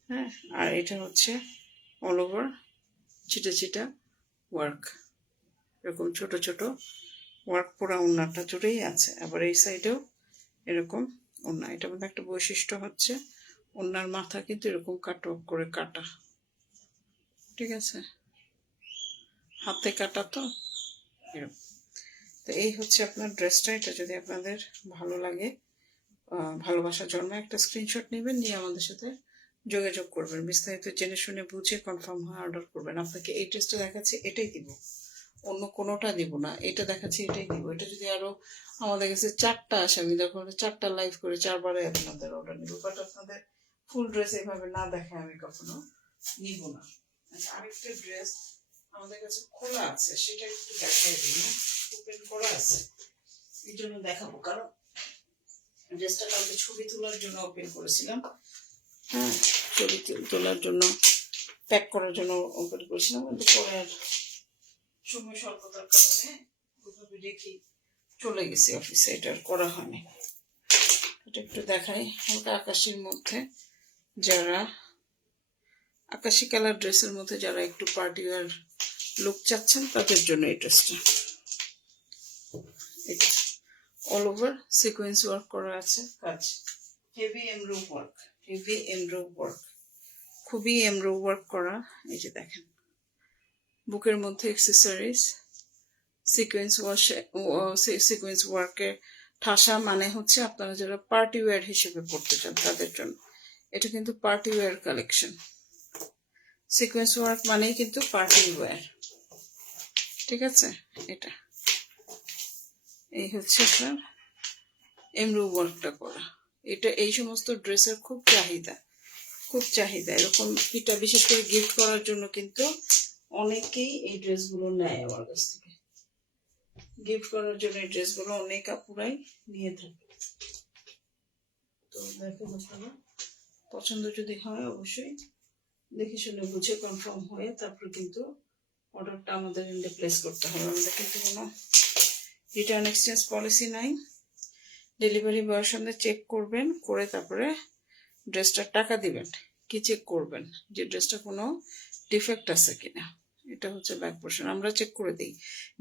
হ্যাঁ। আর এটা হচ্ছে অল ওভার চিটা চিটা ওয়ার্ক, এরকম ছোট ছোট ওয়ার্ক পুরা ওড়নাটা জুড়েই আছে। আবার এই সাইডেও এরকম ওড়না। এটার মধ্যে একটা বৈশিষ্ট্য হচ্ছে ওড়নার মাথা কিন্তু এরকম কাট অফ করে কাটা, ঠিক আছে, হাতে কাটা তো এরকম। তো এই হচ্ছে আপনার ড্রেসটা। এটা যদি আপনাদের ভালো লাগে, ভালোবাসা জন্মে একটা স্ক্রিনশট নেবেন, নিয়ে আমাদের সাথে যোগাযোগ করবেন, বিস্তারিত জেনে শুনে বুঝে কনফার্ম হয়ে অর্ডার করবেন। আপনাকে এই ড্রেসটা দেখাচ্ছি, এটাই দিব, অন্য কোনোটা দিব না, এটা দেখাচ্ছি এটাই দিব। এটা যদি আরো আমাদের কাছে 4টা আসে, আমি তখন 4টা লাইভ করে 4বারে আপনাদের অর্ডার নিব, বাট আপনাদের ফুল ড্রেস এভাবে না দেখে আমি কখনো নিব না। আচ্ছা, আরেকটা ড্রেস আমাদের কাছে খোলা আছে, সেটা একটু দেখাই দিন, ওপেন করা আছে, এই জন্য দেখাবো, কারণ ড্রেসটা কালকে ছবি তোলার জন্য ওপেন করেছিলাম, হ্যাঁ, ছবি তোলার জন্য, প্যাক করার জন্য ওপেন করেছিলাম, কিন্তু পরে আর সময় স্বল্পতার কারণে ওইভাবে রেখে চলে গেছি অফিসে, এটা আর করা হয়নি। এটা একটু দেখাই, হালকা আকাশের মধ্যে, যারা আকাশি কালার ড্রেসের মধ্যে যারা একটু পার্টি ওয়্যার লুক চাচ্ছেন তাদের জন্য এই ড্রেসটা। এটা অল ওভার সিকোয়েন্স ওয়ার্ক করা আছে, কাজ হেভি এমব্রো ওয়ার্ক, হেভি এমব্রো ওয়ার্ক, খুবই এমব্রো ওয়ার্ক করা। এই যে দেখেন, বুকের মধ্যে অ্যাক্সেসরিজ, সিকোয়েন্স ওয়ার্কের ঠাসা, মানে হচ্ছে আপনারা যারা পার্টি ওয়্যার হিসেবে পড়তে চান তাদের জন্য। এটা কিন্তু party wear collection, sequence work মানেই কিন্তু পার্টি ওয়্যার, ঠিক আছে। এটা এই হচ্ছে আপনার এমব্রো ওয়ার্কটা করা। এটা এই সমস্ত ড্রেসের খুব চাহিদা, খুব চাহিদা। এরকম পিটা বিশেষ করে গিফট করার জন্য কিন্তু অনেকেই এই ড্রেসগুলো নেয় আমার কাছ থেকে, গিফট করার জন্য এই ড্রেসগুলো অনেক আপুরাই নিয়ে থাকে। তো দেখেন, আপনারা পছন্দ যদি হয় অবশ্যই দেখে শুনে বুঝে কনফার্ম হয়ে তারপর কিন্তু অর্ডারটা আমাদের এন্ডে প্লেস করতে হবে। আমাদের কিন্তু কোনো রিটার্ন এক্সচেঞ্জ পলিসি নাই। ডেলিভারি বয়ের সঙ্গে চেক করবেন, করে তারপরে ড্রেসটার টাকা দিবেন। কি চেক করবেন? যে ড্রেসটা কোনো ডিফেক্ট আছে কিনা। এটা হচ্ছে ব্যাক পোর্শন, আমরা চেক করে দিই।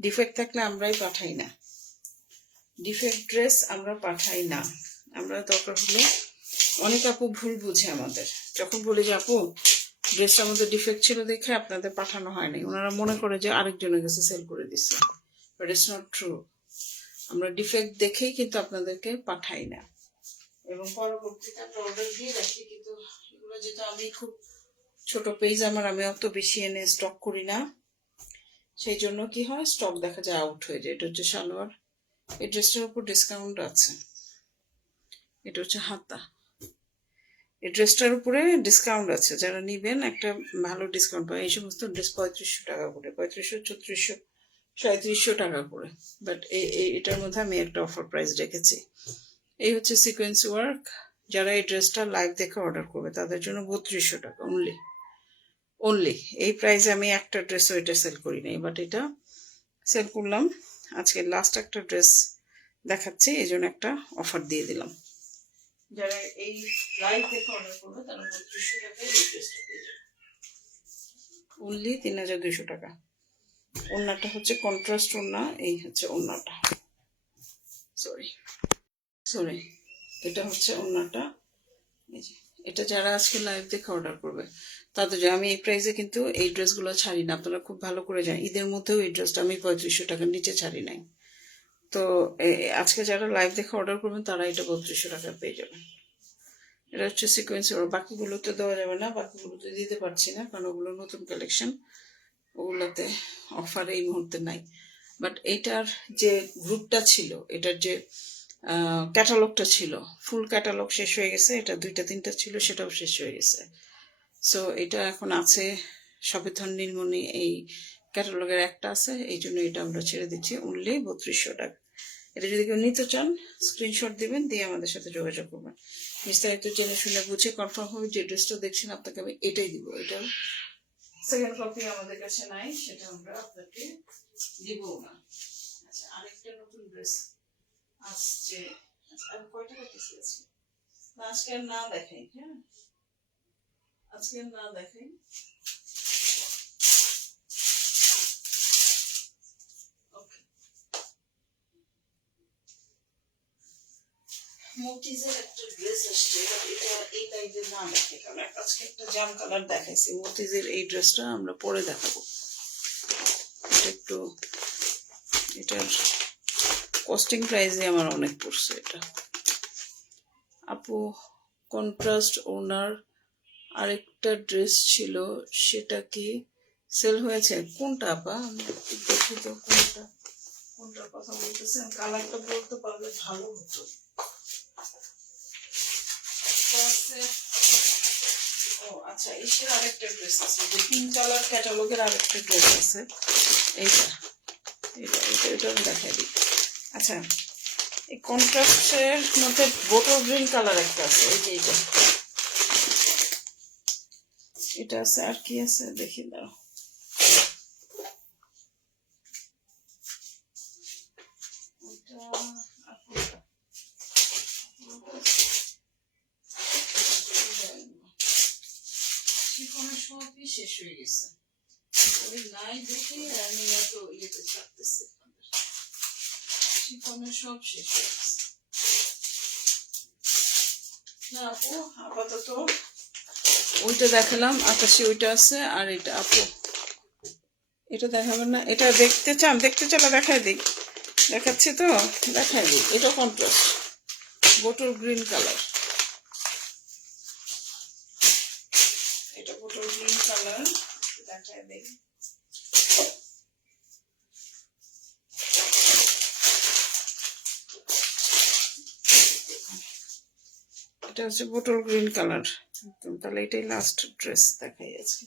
ডিফেক্ট থাকলে আমরাই পাঠাই না, ডিফেক্ট ড্রেস আমরা পাঠাই না। আমরা দরকার হলে, অনেক আপু ভুল বুঝে আমাদের, যখন বলি যে আপু ড্রেসটা আমাদের ডিফেক্ট ছিল দেখে আপনাদের পাঠানো হয়নি, ওনারা মনে করে যে আরেকজনের কাছে সেল করে দিচ্ছে, বাট ইটস নট ট্রু। আমরা ডিফেক্ট দেখেই কিন্তু আপনাদেরকে পাঠাই না, এবং পরবর্তীতে আমরা অর্ডার দিয়ে রাখি। কিন্তু এগুলো যেটা, আমি খুব ছোট পেজ আমার, আমি অত বেশি এনে স্টক করি না, সেই জন্য কি হয়, স্টক দেখা যায় আউট হয়ে যায়। এটা হচ্ছে সালোয়ার, এই ড্রেসটার উপর ডিসকাউন্ট আছে। এটা হচ্ছে হাতা, এই ড্রেসটার উপরে ডিসকাউন্ট আছে, যারা নিবেন একটা ভালো ডিসকাউন্ট পাবে। এই সমস্ত ড্রেস 3500 টাকা করে, 3500, 3600, 3700 টাকা করে, বাট এটার মধ্যে আমি একটা অফার প্রাইস রেখেছি। এই হচ্ছে সিকোয়েন্স ওয়ার্ক। যারা এই ড্রেসটা লাইভ দেখে অর্ডার করবে তাদের জন্য 3200 টাকা অনলি, অনলি এই প্রাইসে আমি একটা ড্রেসও এটা সেল করি নাই, বাট এটা সেল করলাম। আজকে লাস্ট একটা ড্রেস দেখাচ্ছি, এই জন্য একটা অফার দিয়ে দিলাম। যারা এই লাইভ দেখে অর্ডার করবে তারা 3200 টাকায় এই ড্রেসটা পেয়ে যাবে, অনলি 3200 টাকা। ওড়নাটা হচ্ছে কন্ট্রাস্ট ওড়না, এই হচ্ছে ওড়নাটা, সরি, এটা হচ্ছে ওড়নাটা, এই যে এটা যারা আজকে লাইভ দেখে অর্ডার করবে তাদের জন্য আমি এই প্রাইসে কিন্তু এই ড্রেসগুলো ছাড়ি না, আপনারা খুব ভালো করে জানেন। ঈদের মধ্যেও এই ড্রেসটা আমি 3500 টাকার নিচে ছাড়ি নাই। তো আজকে যারা লাইভ দেখে অর্ডার করবেন তারা এটা 3200 টাকা পেয়ে যাবেন। এটা হচ্ছে সিকোয়েন্স, বাকিগুলোতে দেওয়া যাবে না, বাকিগুলোতে দিতে পারছি না কারণ ওগুলো নতুন কালেকশন, ওগুলোতে অফার এই মুহূর্তে নাই। বাট এটার যে গ্রুপটা ছিল, এটার যে ক্যাটালগটা ছিল, ফুল ক্যাটালগ শেষ হয়ে গেছে। এটা 2টা 3টা ছিল, সেটাও শেষ হয়ে গেছে। সো এটা এখন আছে সবেধন নীলমণি, এই ক্যাটালগের একটা আছে, এই জন্য এটা আমরা ছেড়ে দিচ্ছি অনলি 3200 টাকা। এটা যদি কেউ নিতে চান স্ক্রিনশট দিবেন, দিয়ে আমাদের সাথে যোগাযোগ করবেন। বিস্তারিত জেনে শুনে বুঝে কনফার্ম হবে। যে ড্রেসটা দেখছেন আপনাকে আমি এটাই দিব, এটা সেকেন্ড কপি আমাদের কাছে নাই, সেটা আমরা আপনাকে দিব না। আচ্ছা, আরেকটা নতুন ড্রেস আসছে। আচ্ছা, আমি কয়টা পিস আছে আজকে আর না দেখাই, হ্যাঁ আজকে আর না দেখাই। মতিজের একটা ড্রেস আসছে, এটা এই টাইপের না দেখে, কারণ আজকে একটা জাম কালার দেখাইছি। মতিজের এই ড্রেসটা আমরা পরে দেখাবো। এটা একটু, এটার কস্টিং প্রাইসে আমার অনেক পড়ছে এটা। আপু কন্ট্রাস্ট ওনার আরেকটা ড্রেস ছিল, সেটা কি সেল হয়েছে? কোনটা আপা? আমি একটু দেখি তো কোনটা, কোনটার কথা বলতেছেন। কালারটা বলতে পারলে ভালো হতো। ও আচ্ছা, এসের আরেকটা ড্রেস আছে, যে পিঙ্ক কালার ক্যাটালগের আরেকটা ড্রেস আছে, এইটা এটা এটা এটা আমি দেখাই দিই। আচ্ছা, এই কন্ট্রাস্টের মধ্যে বোটল গ্রিন কালার একটা আছে, এই যে এটা এটা আছে। আর কি আছে দেখি দাঁড়াও। সবই শেষ হয়ে গেছে, নাই দেখে আমি এত ইয়েতে ছাড়তেছি। শিফনের সব শেষ হয়ে গেছে না আপু, আপাতত ওইটা দেখালাম আকাশি, ওইটা আছে। আর এটা আপু এটা দেখাবেন না? এটা দেখতে চান? দেখতে চলো দেখাই দিই, দেখাচ্ছি তো, দেখাই দিই। এটা কন্ট্রাস্ট বোটল গ্রিন কালার, এটা বোটল গ্রিন কালার, দেখাই দিই। এটা হচ্ছে বোটল গ্রিন কালার। তাহলে এটাই লাস্ট ড্রেস দেখাই আজকে।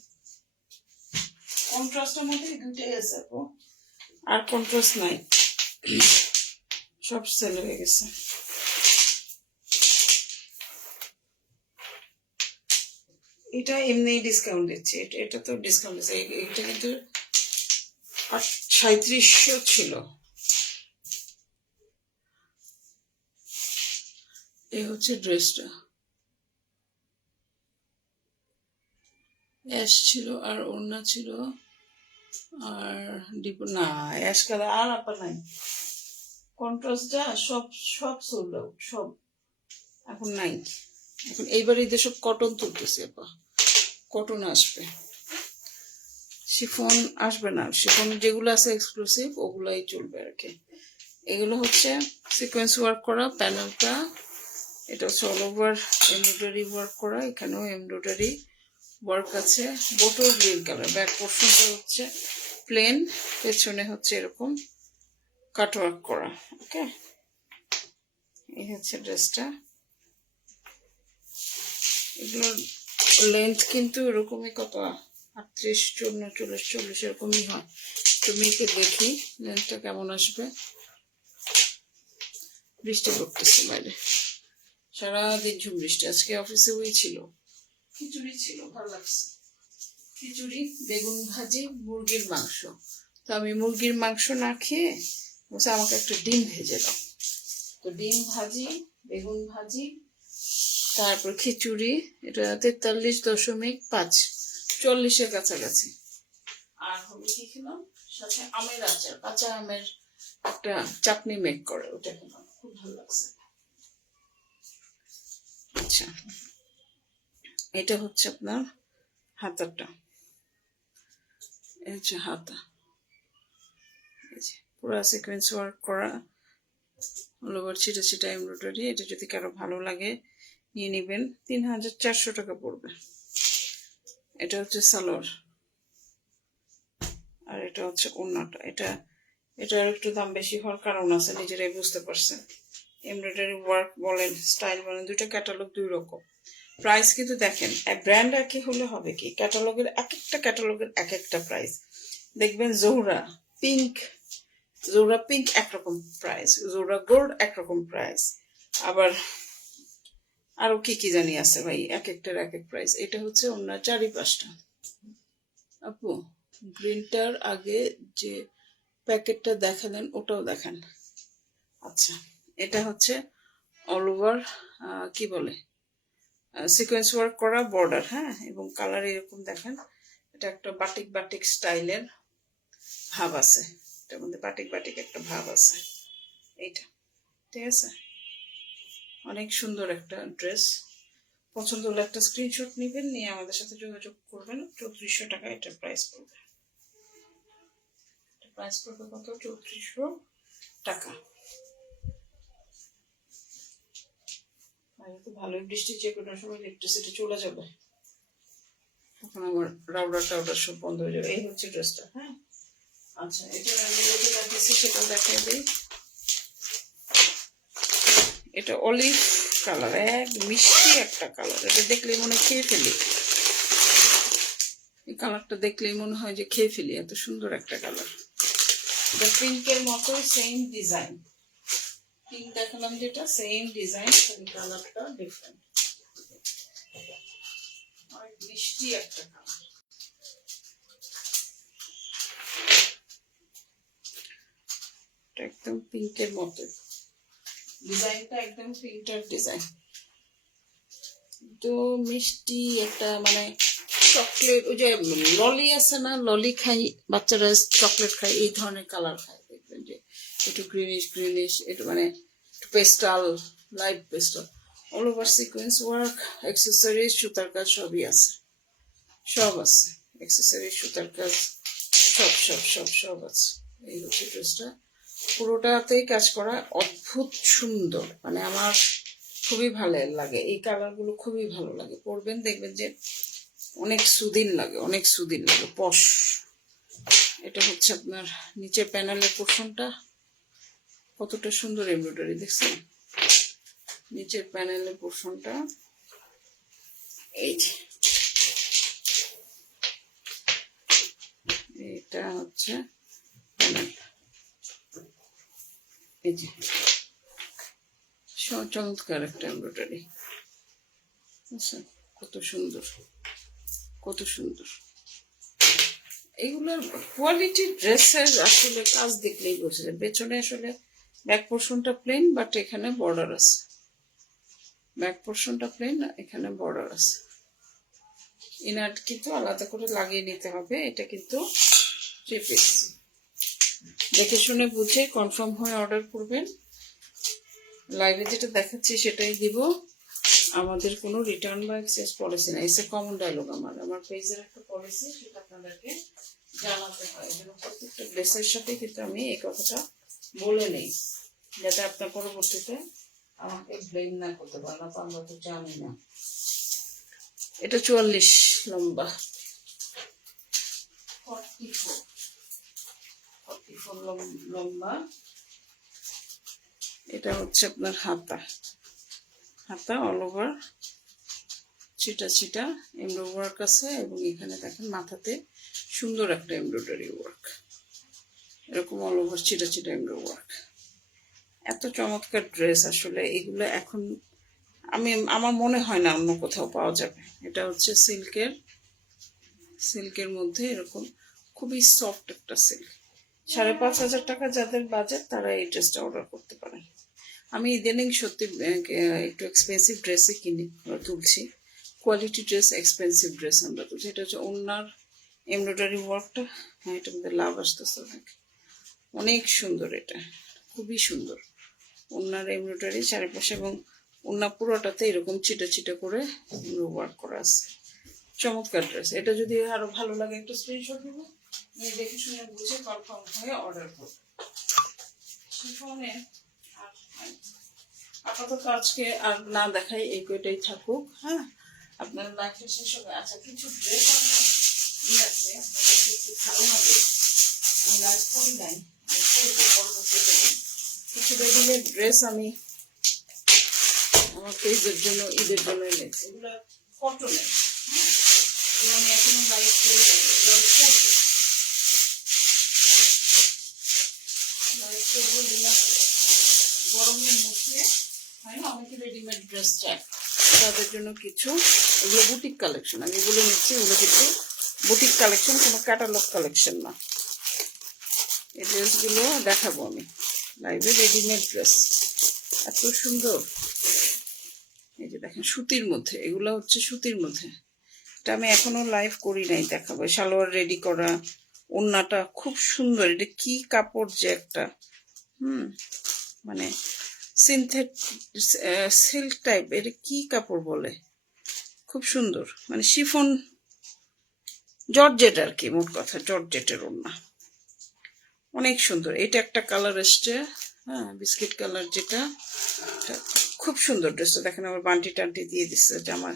কন্ট্রাস্টের মধ্যে দুইটাই আছে আপু, আর কন্ট্রাস্ট নাই, সব সেল হয়ে গেছে। এটা এমনি ডিসকাউন্ট দিচ্ছে, এটা তো ডিসকাউন্ট দিচ্ছে। এটা কিন্তু 3700 ছিল। এই হচ্ছে ড্রেসটা, অ্যাশ ছিল আর ওড়না ছিল, আর ডিপ না অ্যাশ কালার আর আপা নাই। কন্ট্রাস্টটা সব সব সোল্ড আউট, সব এখন নাই। এখন এইবার ঈদে সব কটন তুলতেছে আপা, কটন আসবে, শিফন আসবে না। শিফন যেগুলো আছে এক্সক্লুসিভ ওগুলাই চলবে আর কি। এগুলো হচ্ছে সিকোয়েন্স ওয়ার্ক করা প্যানেলটা, এটা হচ্ছে অল ওভার এমব্রয়ডারি ওয়ার্ক করা, এখানেও এমব্রয়ডারি ওয়ার্ক আছে। বোটল গ্রিন কালার, ব্যাক পোর্শনটা হচ্ছে প্লেন, পেছনে হচ্ছে এরকম কাটওয়ার্ক করা। ওকে, এই হচ্ছে ড্রেসটা। এগুলোর লেন্থ কিন্তু এরকমই, কত 38, 40, 40 এরকমই হয়। তো মেয়েকে দেখি লেন্থটা কেমন আসবে। বৃষ্টি পড়তেছে বাইরে, সারাদিন ঝুম বৃষ্টি। আজকে অফিসে ওই ছিল, খিচুড়ি ছিল, ভালো লাগছে। খিচুড়ি, বেগুন ভাজি, মুরগির মাংস। তো আমি মুরগির মাংস না খেয়ে বলছে আমাকে একটা ডিম ভেজে দাও। তো ডিম ভাজি, বেগুন ভাজি, তারপর খিচুড়ি, এটা 43.5, 40-এর কাছাকাছি। আর হলো কি খেলাম সাথে আমের আচার, কাঁচা আমের একটা চাটনি মেক করে, ওটা খেলাম, খুব ভালো লাগছে। আচ্ছা, এটা হচ্ছে আপনার হাতাটা, এই হচ্ছে হাতা, এই যে পুরো সিকোয়েন্স ওয়ার্ক করা অল ওভার ছিটা ছিটা এমব্রয়ডারি। এটা যদি কারো ভালো লাগে নিয়ে নেবেন, 3400 টাকা পড়বে। এটা হচ্ছে সালোয়ার, আর এটা হচ্ছে ওড়নাটা। এটার একটু দাম বেশি হওয়ার কারণ আছে, নিজেরাই বুঝতে পারছেন। এমব্রয়ডারি ওয়ার্ক বলেন, স্টাইল বলেন, দুইটা ক্যাটালগ দুই রকম। প্রাইস কিন্তু দেখেন ব্র্যান্ড একই হলে হবে কি, ক্যাটালগের এক একটা প্রাইস। দেখবেন জোহরা পিঙ্ক একরকম প্রাইস, জোহরা গোল্ড একরকম প্রাইস, আবার আরো কি কি জানি আছে ভাই, এক একটার এক এক প্রাইস। এটা হচ্ছে অন্য 4-5টা। আপু গ্রিনটার আগে যে প্যাকেটটা দেখালেন ওটাও দেখান। আচ্ছা, এটা হচ্ছে অল ওভার কি বলে সিকোয়েন্স ওয়ার্ক করা বর্ডার, হ্যাঁ, এবং কালার এরকম দেখেন। এটা একটা বাটিক স্টাইলের ভাব আছে, এটার মধ্যে বাটিক একটা ভাব আছে। এইটা ঠিক আছে, অনেক সুন্দর একটা ড্রেস। পছন্দ হলে একটা স্ক্রিনশট নেবেন, নিয়ে আমাদের সাথে যোগাযোগ করবেন। 3400 টাকা এটার প্রাইস পড়বে। প্রাইস পড়বে কত? 3400 টাকা। তো ভালোই বৃষ্টি, যে কোনো সময় ইলেকট্রিসিটি চলে যাবে, তখন আমার রাউডার সব বন্ধ হয়ে যাবে। এই হচ্ছে ড্রেসটা, হ্যাঁ। আচ্ছা, এটা দেখাচ্ছি, সেটাও দেখাই দিই। এটা অলিভ কালার, এক মিষ্টি একটা কালার। এটা দেখলেই মনে খেয়ে ফেলি, এই কালারটা দেখলেই মনে হয় যে খেয়ে ফেলি, এত সুন্দর একটা কালার। এটা পিঙ্কের মতো সেম ডিজাইন, পিঙ্ক দেখালাম যেটা সেম ডিজাইন, কালারটা ডিফারেন্ট, অনেক মিষ্টি একটা কালার। একদম পিঙ্কের মতো ডিজাইনটা, একদম পিঙ্কের ডিজাইন, তো মিষ্টি একটা মানে চকলেট, ওই যে ললি আছে না, ললি খাই বাচ্চারা, চকলেট খায়, এই ধরনের কালার খায়। দেখবেন যে একটু গ্রিনিশ, একটু মানে একটু pastel, light pastel. All over sequence work, accessories, সুতার কাজ সবই আছে, সব আছে। অ্যাক্সেসরিজ, সুতার কাজ সব আছে। এই হচ্ছে ড্রেসটা, পুরোটাতেই কাজ করা, অদ্ভুত সুন্দর, মানে আমার খুবই ভালো লাগে। এই কালারগুলো খুবই ভালো লাগে, পরবেন দেখবেন যে অনেক সুদিন লাগে, পশ। এটা হচ্ছে আপনার নিচের প্যানেলের পোর্শনটা, কতটা সুন্দর এমব্রয়ডারি দেখছেন নিচের প্যানেলের পোর্শনটা। এই যে এটা হচ্ছে প্যানেল, এই যে চমৎকার একটা এমব্রয়ডারি, কত সুন্দর। এগুলোর কোয়ালিটি ড্রেসের আসলে কাজ দেখলেই বোঝা যায়। পেছনে আসলে ব্যাক পোর্শনটা প্লেন, বাট এখানে বর্ডার আছে, ব্যাক পোর্শনটা প্লেন, এখানে বর্ডার আছে। ইনার কিন্তু আলাদা করে লাগিয়ে নিতে হবে। এটা কিন্তু 3 পিস, দেখে শুনে বুঝে কনফার্ম হয়ে অর্ডার করবেন। লাইভে যেটা দেখাচ্ছি সেটাই দিব, আমাদের কোনো রিটার্ন বা এক্সচেঞ্জ পলিসি নাই। এসে কমন ডায়লগ আমার পেজের একটা পলিসি, সেটা আপনাদেরকে জানাতে হয়। প্রত্যেকটা ড্রেসের সাথে কিন্তু আমি এই কথাটা বলে নেই, যাতে আপনার পরবর্তীতে আমাকে ব্লেম না করতে পারেন, তো আমরা তো জানি না। এটা 44 লম্বা, 44 লম্বা। এটা হচ্ছে আপনার হাতা অল ওভার ছিটা এমব্রয়ডারি ওয়ার্ক আছে, এবং এখানে দেখেন মাথাতে সুন্দর একটা এমব্রয়ডারি ওয়ার্ক, এরকম অল ওভার ছিটা এমব্রয়ডারি ওয়ার্ক। এত চমৎকার ড্রেস, আসলে এগুলো এখন আমার মনে হয় না অন্য কোথাও পাওয়া যাবে। এটা হচ্ছে সিল্কের মধ্যে এরকম খুবই সফট একটা সিল্ক। 5500 টাকা যাদের বাজেট, তারা এই ড্রেসটা অর্ডার করতে পারেন। আমি ইদানিং সত্যি একটু এক্সপেন্সিভ ড্রেসই তুলছি, কোয়ালিটি ড্রেস, এক্সপেন্সিভ ড্রেস আমরা তুলছি। এটা হচ্ছে ওনার এমব্রয়ডারি ওয়ার্কটা, হ্যাঁ, এটার মধ্যে লাভ আসতেছে অনেক সুন্দর, এটা খুবই সুন্দর। ওনার এমব্রয়ডারি চারিপাশে, এবং ওড়না পুরোটাতে এরকম চিটা চিটা করে ওয়ার্ক করা আছে। চমৎকার ড্রেস। এটা যদি আরো ভালো লাগে একটু স্ক্রিনশট দিব, দেখে শুনে বুঝে কনফার্ম হয়ে অর্ডার করব। শিফনে আপাতত আজকে আর না দেখাই, এই কয়টাই থাকুক। হ্যাঁ, আপনার লাইফের শেষ হবে। আচ্ছা, কিছু ড্রেস আছে আপনাদের একটু ধারণা দেব। আমি লাইফ করি নাই, কিছু রেডিমেড ড্রেস আমি আমার পেজের জন্য ঈদের জন্য এনেছি। এগুলো কটনের, এগুলো আমি এখনো লাইভ করি নাই, এগুলো আমি করবো। লাইভ করবো গরমের মধ্যে, হয় না অনেকে রেডিমেড ড্রেস চায়, তাদের জন্য কিছু। এগুলো বুটিক কালেকশন, আমি এগুলো নিচ্ছি, এগুলো কিন্তু বুটিক কালেকশন, কোনো ক্যাটালগ কালেকশন না। এই ড্রেসগুলো দেখাবো আমি লাইভে। রেডিমেড ড্রেস এত সুন্দর, এই যে দেখেন সুতির মধ্যে, এগুলো হচ্ছে সুতির মধ্যে। এটা আমি এখনো লাইভ করি নাই, দেখাবো। সালোয়ার রেডি করা, ওড়নাটা খুব সুন্দর। এটা কি কাপড় যে একটা, মানে সিল্ক টাইপ, এটা কি কাপড় বলে, খুব সুন্দর, মানে শিফন জর্জেট আর কি, মোট কথা জর্জেটের ওড়না, অনেক সুন্দর। এটা একটা কালার এসছে, হ্যাঁ বিস্কিট কালার, যেটা খুব সুন্দর ড্রেসটা। দেখেন আমার বান্টি টান্টি দিয়ে দিচ্ছে জামা,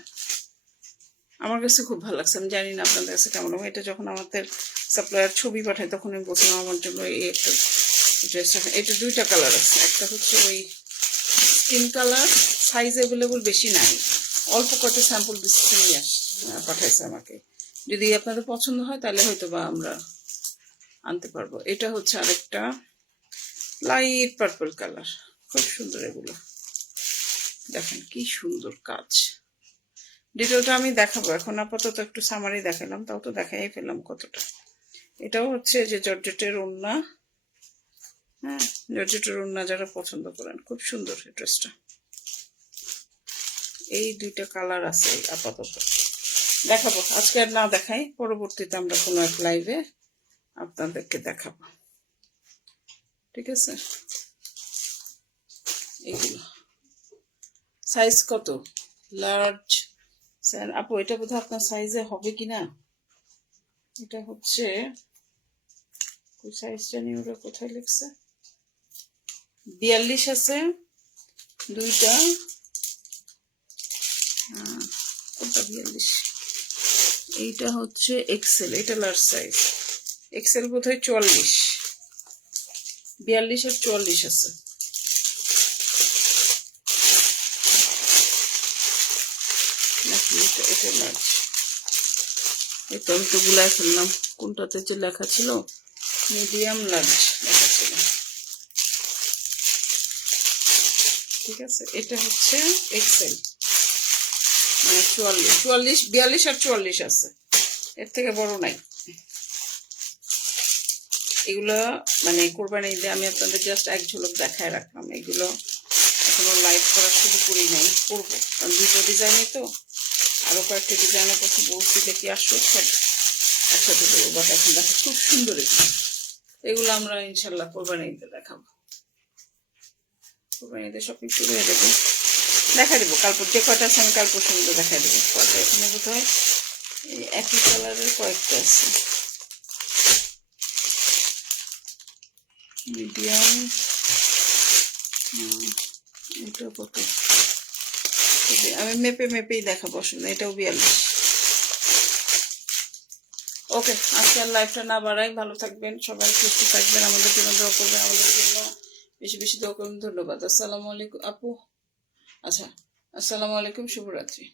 আমার কাছে খুব ভালো লাগছে। আমি জানি না আপনাদের কাছে কেমন হবে। এটা যখন আমাদের সাপ্লায়ার ছবি পাঠায় তখন আমি বলছিলাম আমার জন্য এই একটা ড্রেস। এটা দুইটা কালার আছে, একটা হচ্ছে ওই স্কিন কালার, সাইজ অ্যাভেলেবল বেশি নাই, অল্প কটা স্যাম্পল ডিসপ্লে নিয়ে পাঠাইছে আমাকে। যদি আপনাদের পছন্দ হয় তাহলে হয়তো বা আমরা আনতে পারবো। এটা হচ্ছে আরেকটা লাইট পার্পল কালার, খুব সুন্দর। এগুলো দেখেন কি সুন্দর কাজ। ডিটেলটা আমি দেখাবো, এখন আপাতত একটু সামারি দেখালাম, তাও তো দেখাই ফেললাম কতটা। এটাও হচ্ছে যে জর্জেটের ওড়না, হ্যাঁ জর্জেটের ওড়না যারা পছন্দ করেন, খুব সুন্দর এই ড্রেসটা। এই দুইটা কালার আছে আপাতত, দেখাবো। আজকে আর না দেখাই, পরবর্তীতে আমরা কোনো এক লাইভে আপনাদেরকে দেখাবো, ঠিক আছে। এইগুলো সাইজ কত, লার্জ। স্যার আপু এটা বোধহয় আপনার সাইজে হবে কিনা, এটা হচ্ছে ওই সাইজটা নিয়ে, ওরা কোথায় লিখছে, 42 আছে দুইটা, কোনটা 42, এইটা হচ্ছে এক্সেল, এটা লার্জ সাইজ। এক্সেল বোধহয় 44, 42 আর 44 আছে। নাকি এটা লার্জ, এই তো আমি তো গুলায় ফেললাম, কোনটাতে যে লেখা ছিল মিডিয়াম লার্জ লেখা ছিল, ঠিক আছে। এটা হচ্ছে এক্সেল, মানে 44, 42 আর 44 আছে, এর থেকে বড় নাই। এগুলো মানে কোরবানি ঈদে আমি আপনাদের জাস্ট এক ঝলক দেখায় রাখলাম। এগুলো এখনো লাইভ করা শুরু করি নাই, করবো, কারণ দুটো ডিজাইনে তো আরো কয়েকটা ডিজাইনের কথা বলছি, দেখি আসো সব একসাথে দেবো। বাট এখন দেখো খুব সুন্দর এগুলো আমরা ইনশাল্লাহ কোরবানি ঈদে দেখাবো। কোরবানি ঈদে শপিং শুরু হয়ে দেবো, দেখা দেবো। কালপুর যে কয়টা আছে আমি কালপুর সুন্দর দেখা দেবো। কয়টা এখানে বোধ হয় একই কালারের কয়েকটা আছে, মিডিয়াম। এটা কত, আমি মেপেই দেখাবো, অসুবিধা। এটাও 42। ওকে, আজকে আর লাইফটা না বাড়াই, ভালো থাকবেন সবাই, সুস্থ থাকবেন, আমাদের জন্য দোয়া করবেন, আমাদের জন্য বেশি বেশি দোয়া করবেন। ধন্যবাদ। আসসালামু আলাইকুম আপু। আচ্ছা, আসসালামু আলাইকুম, শুভরাত্রি।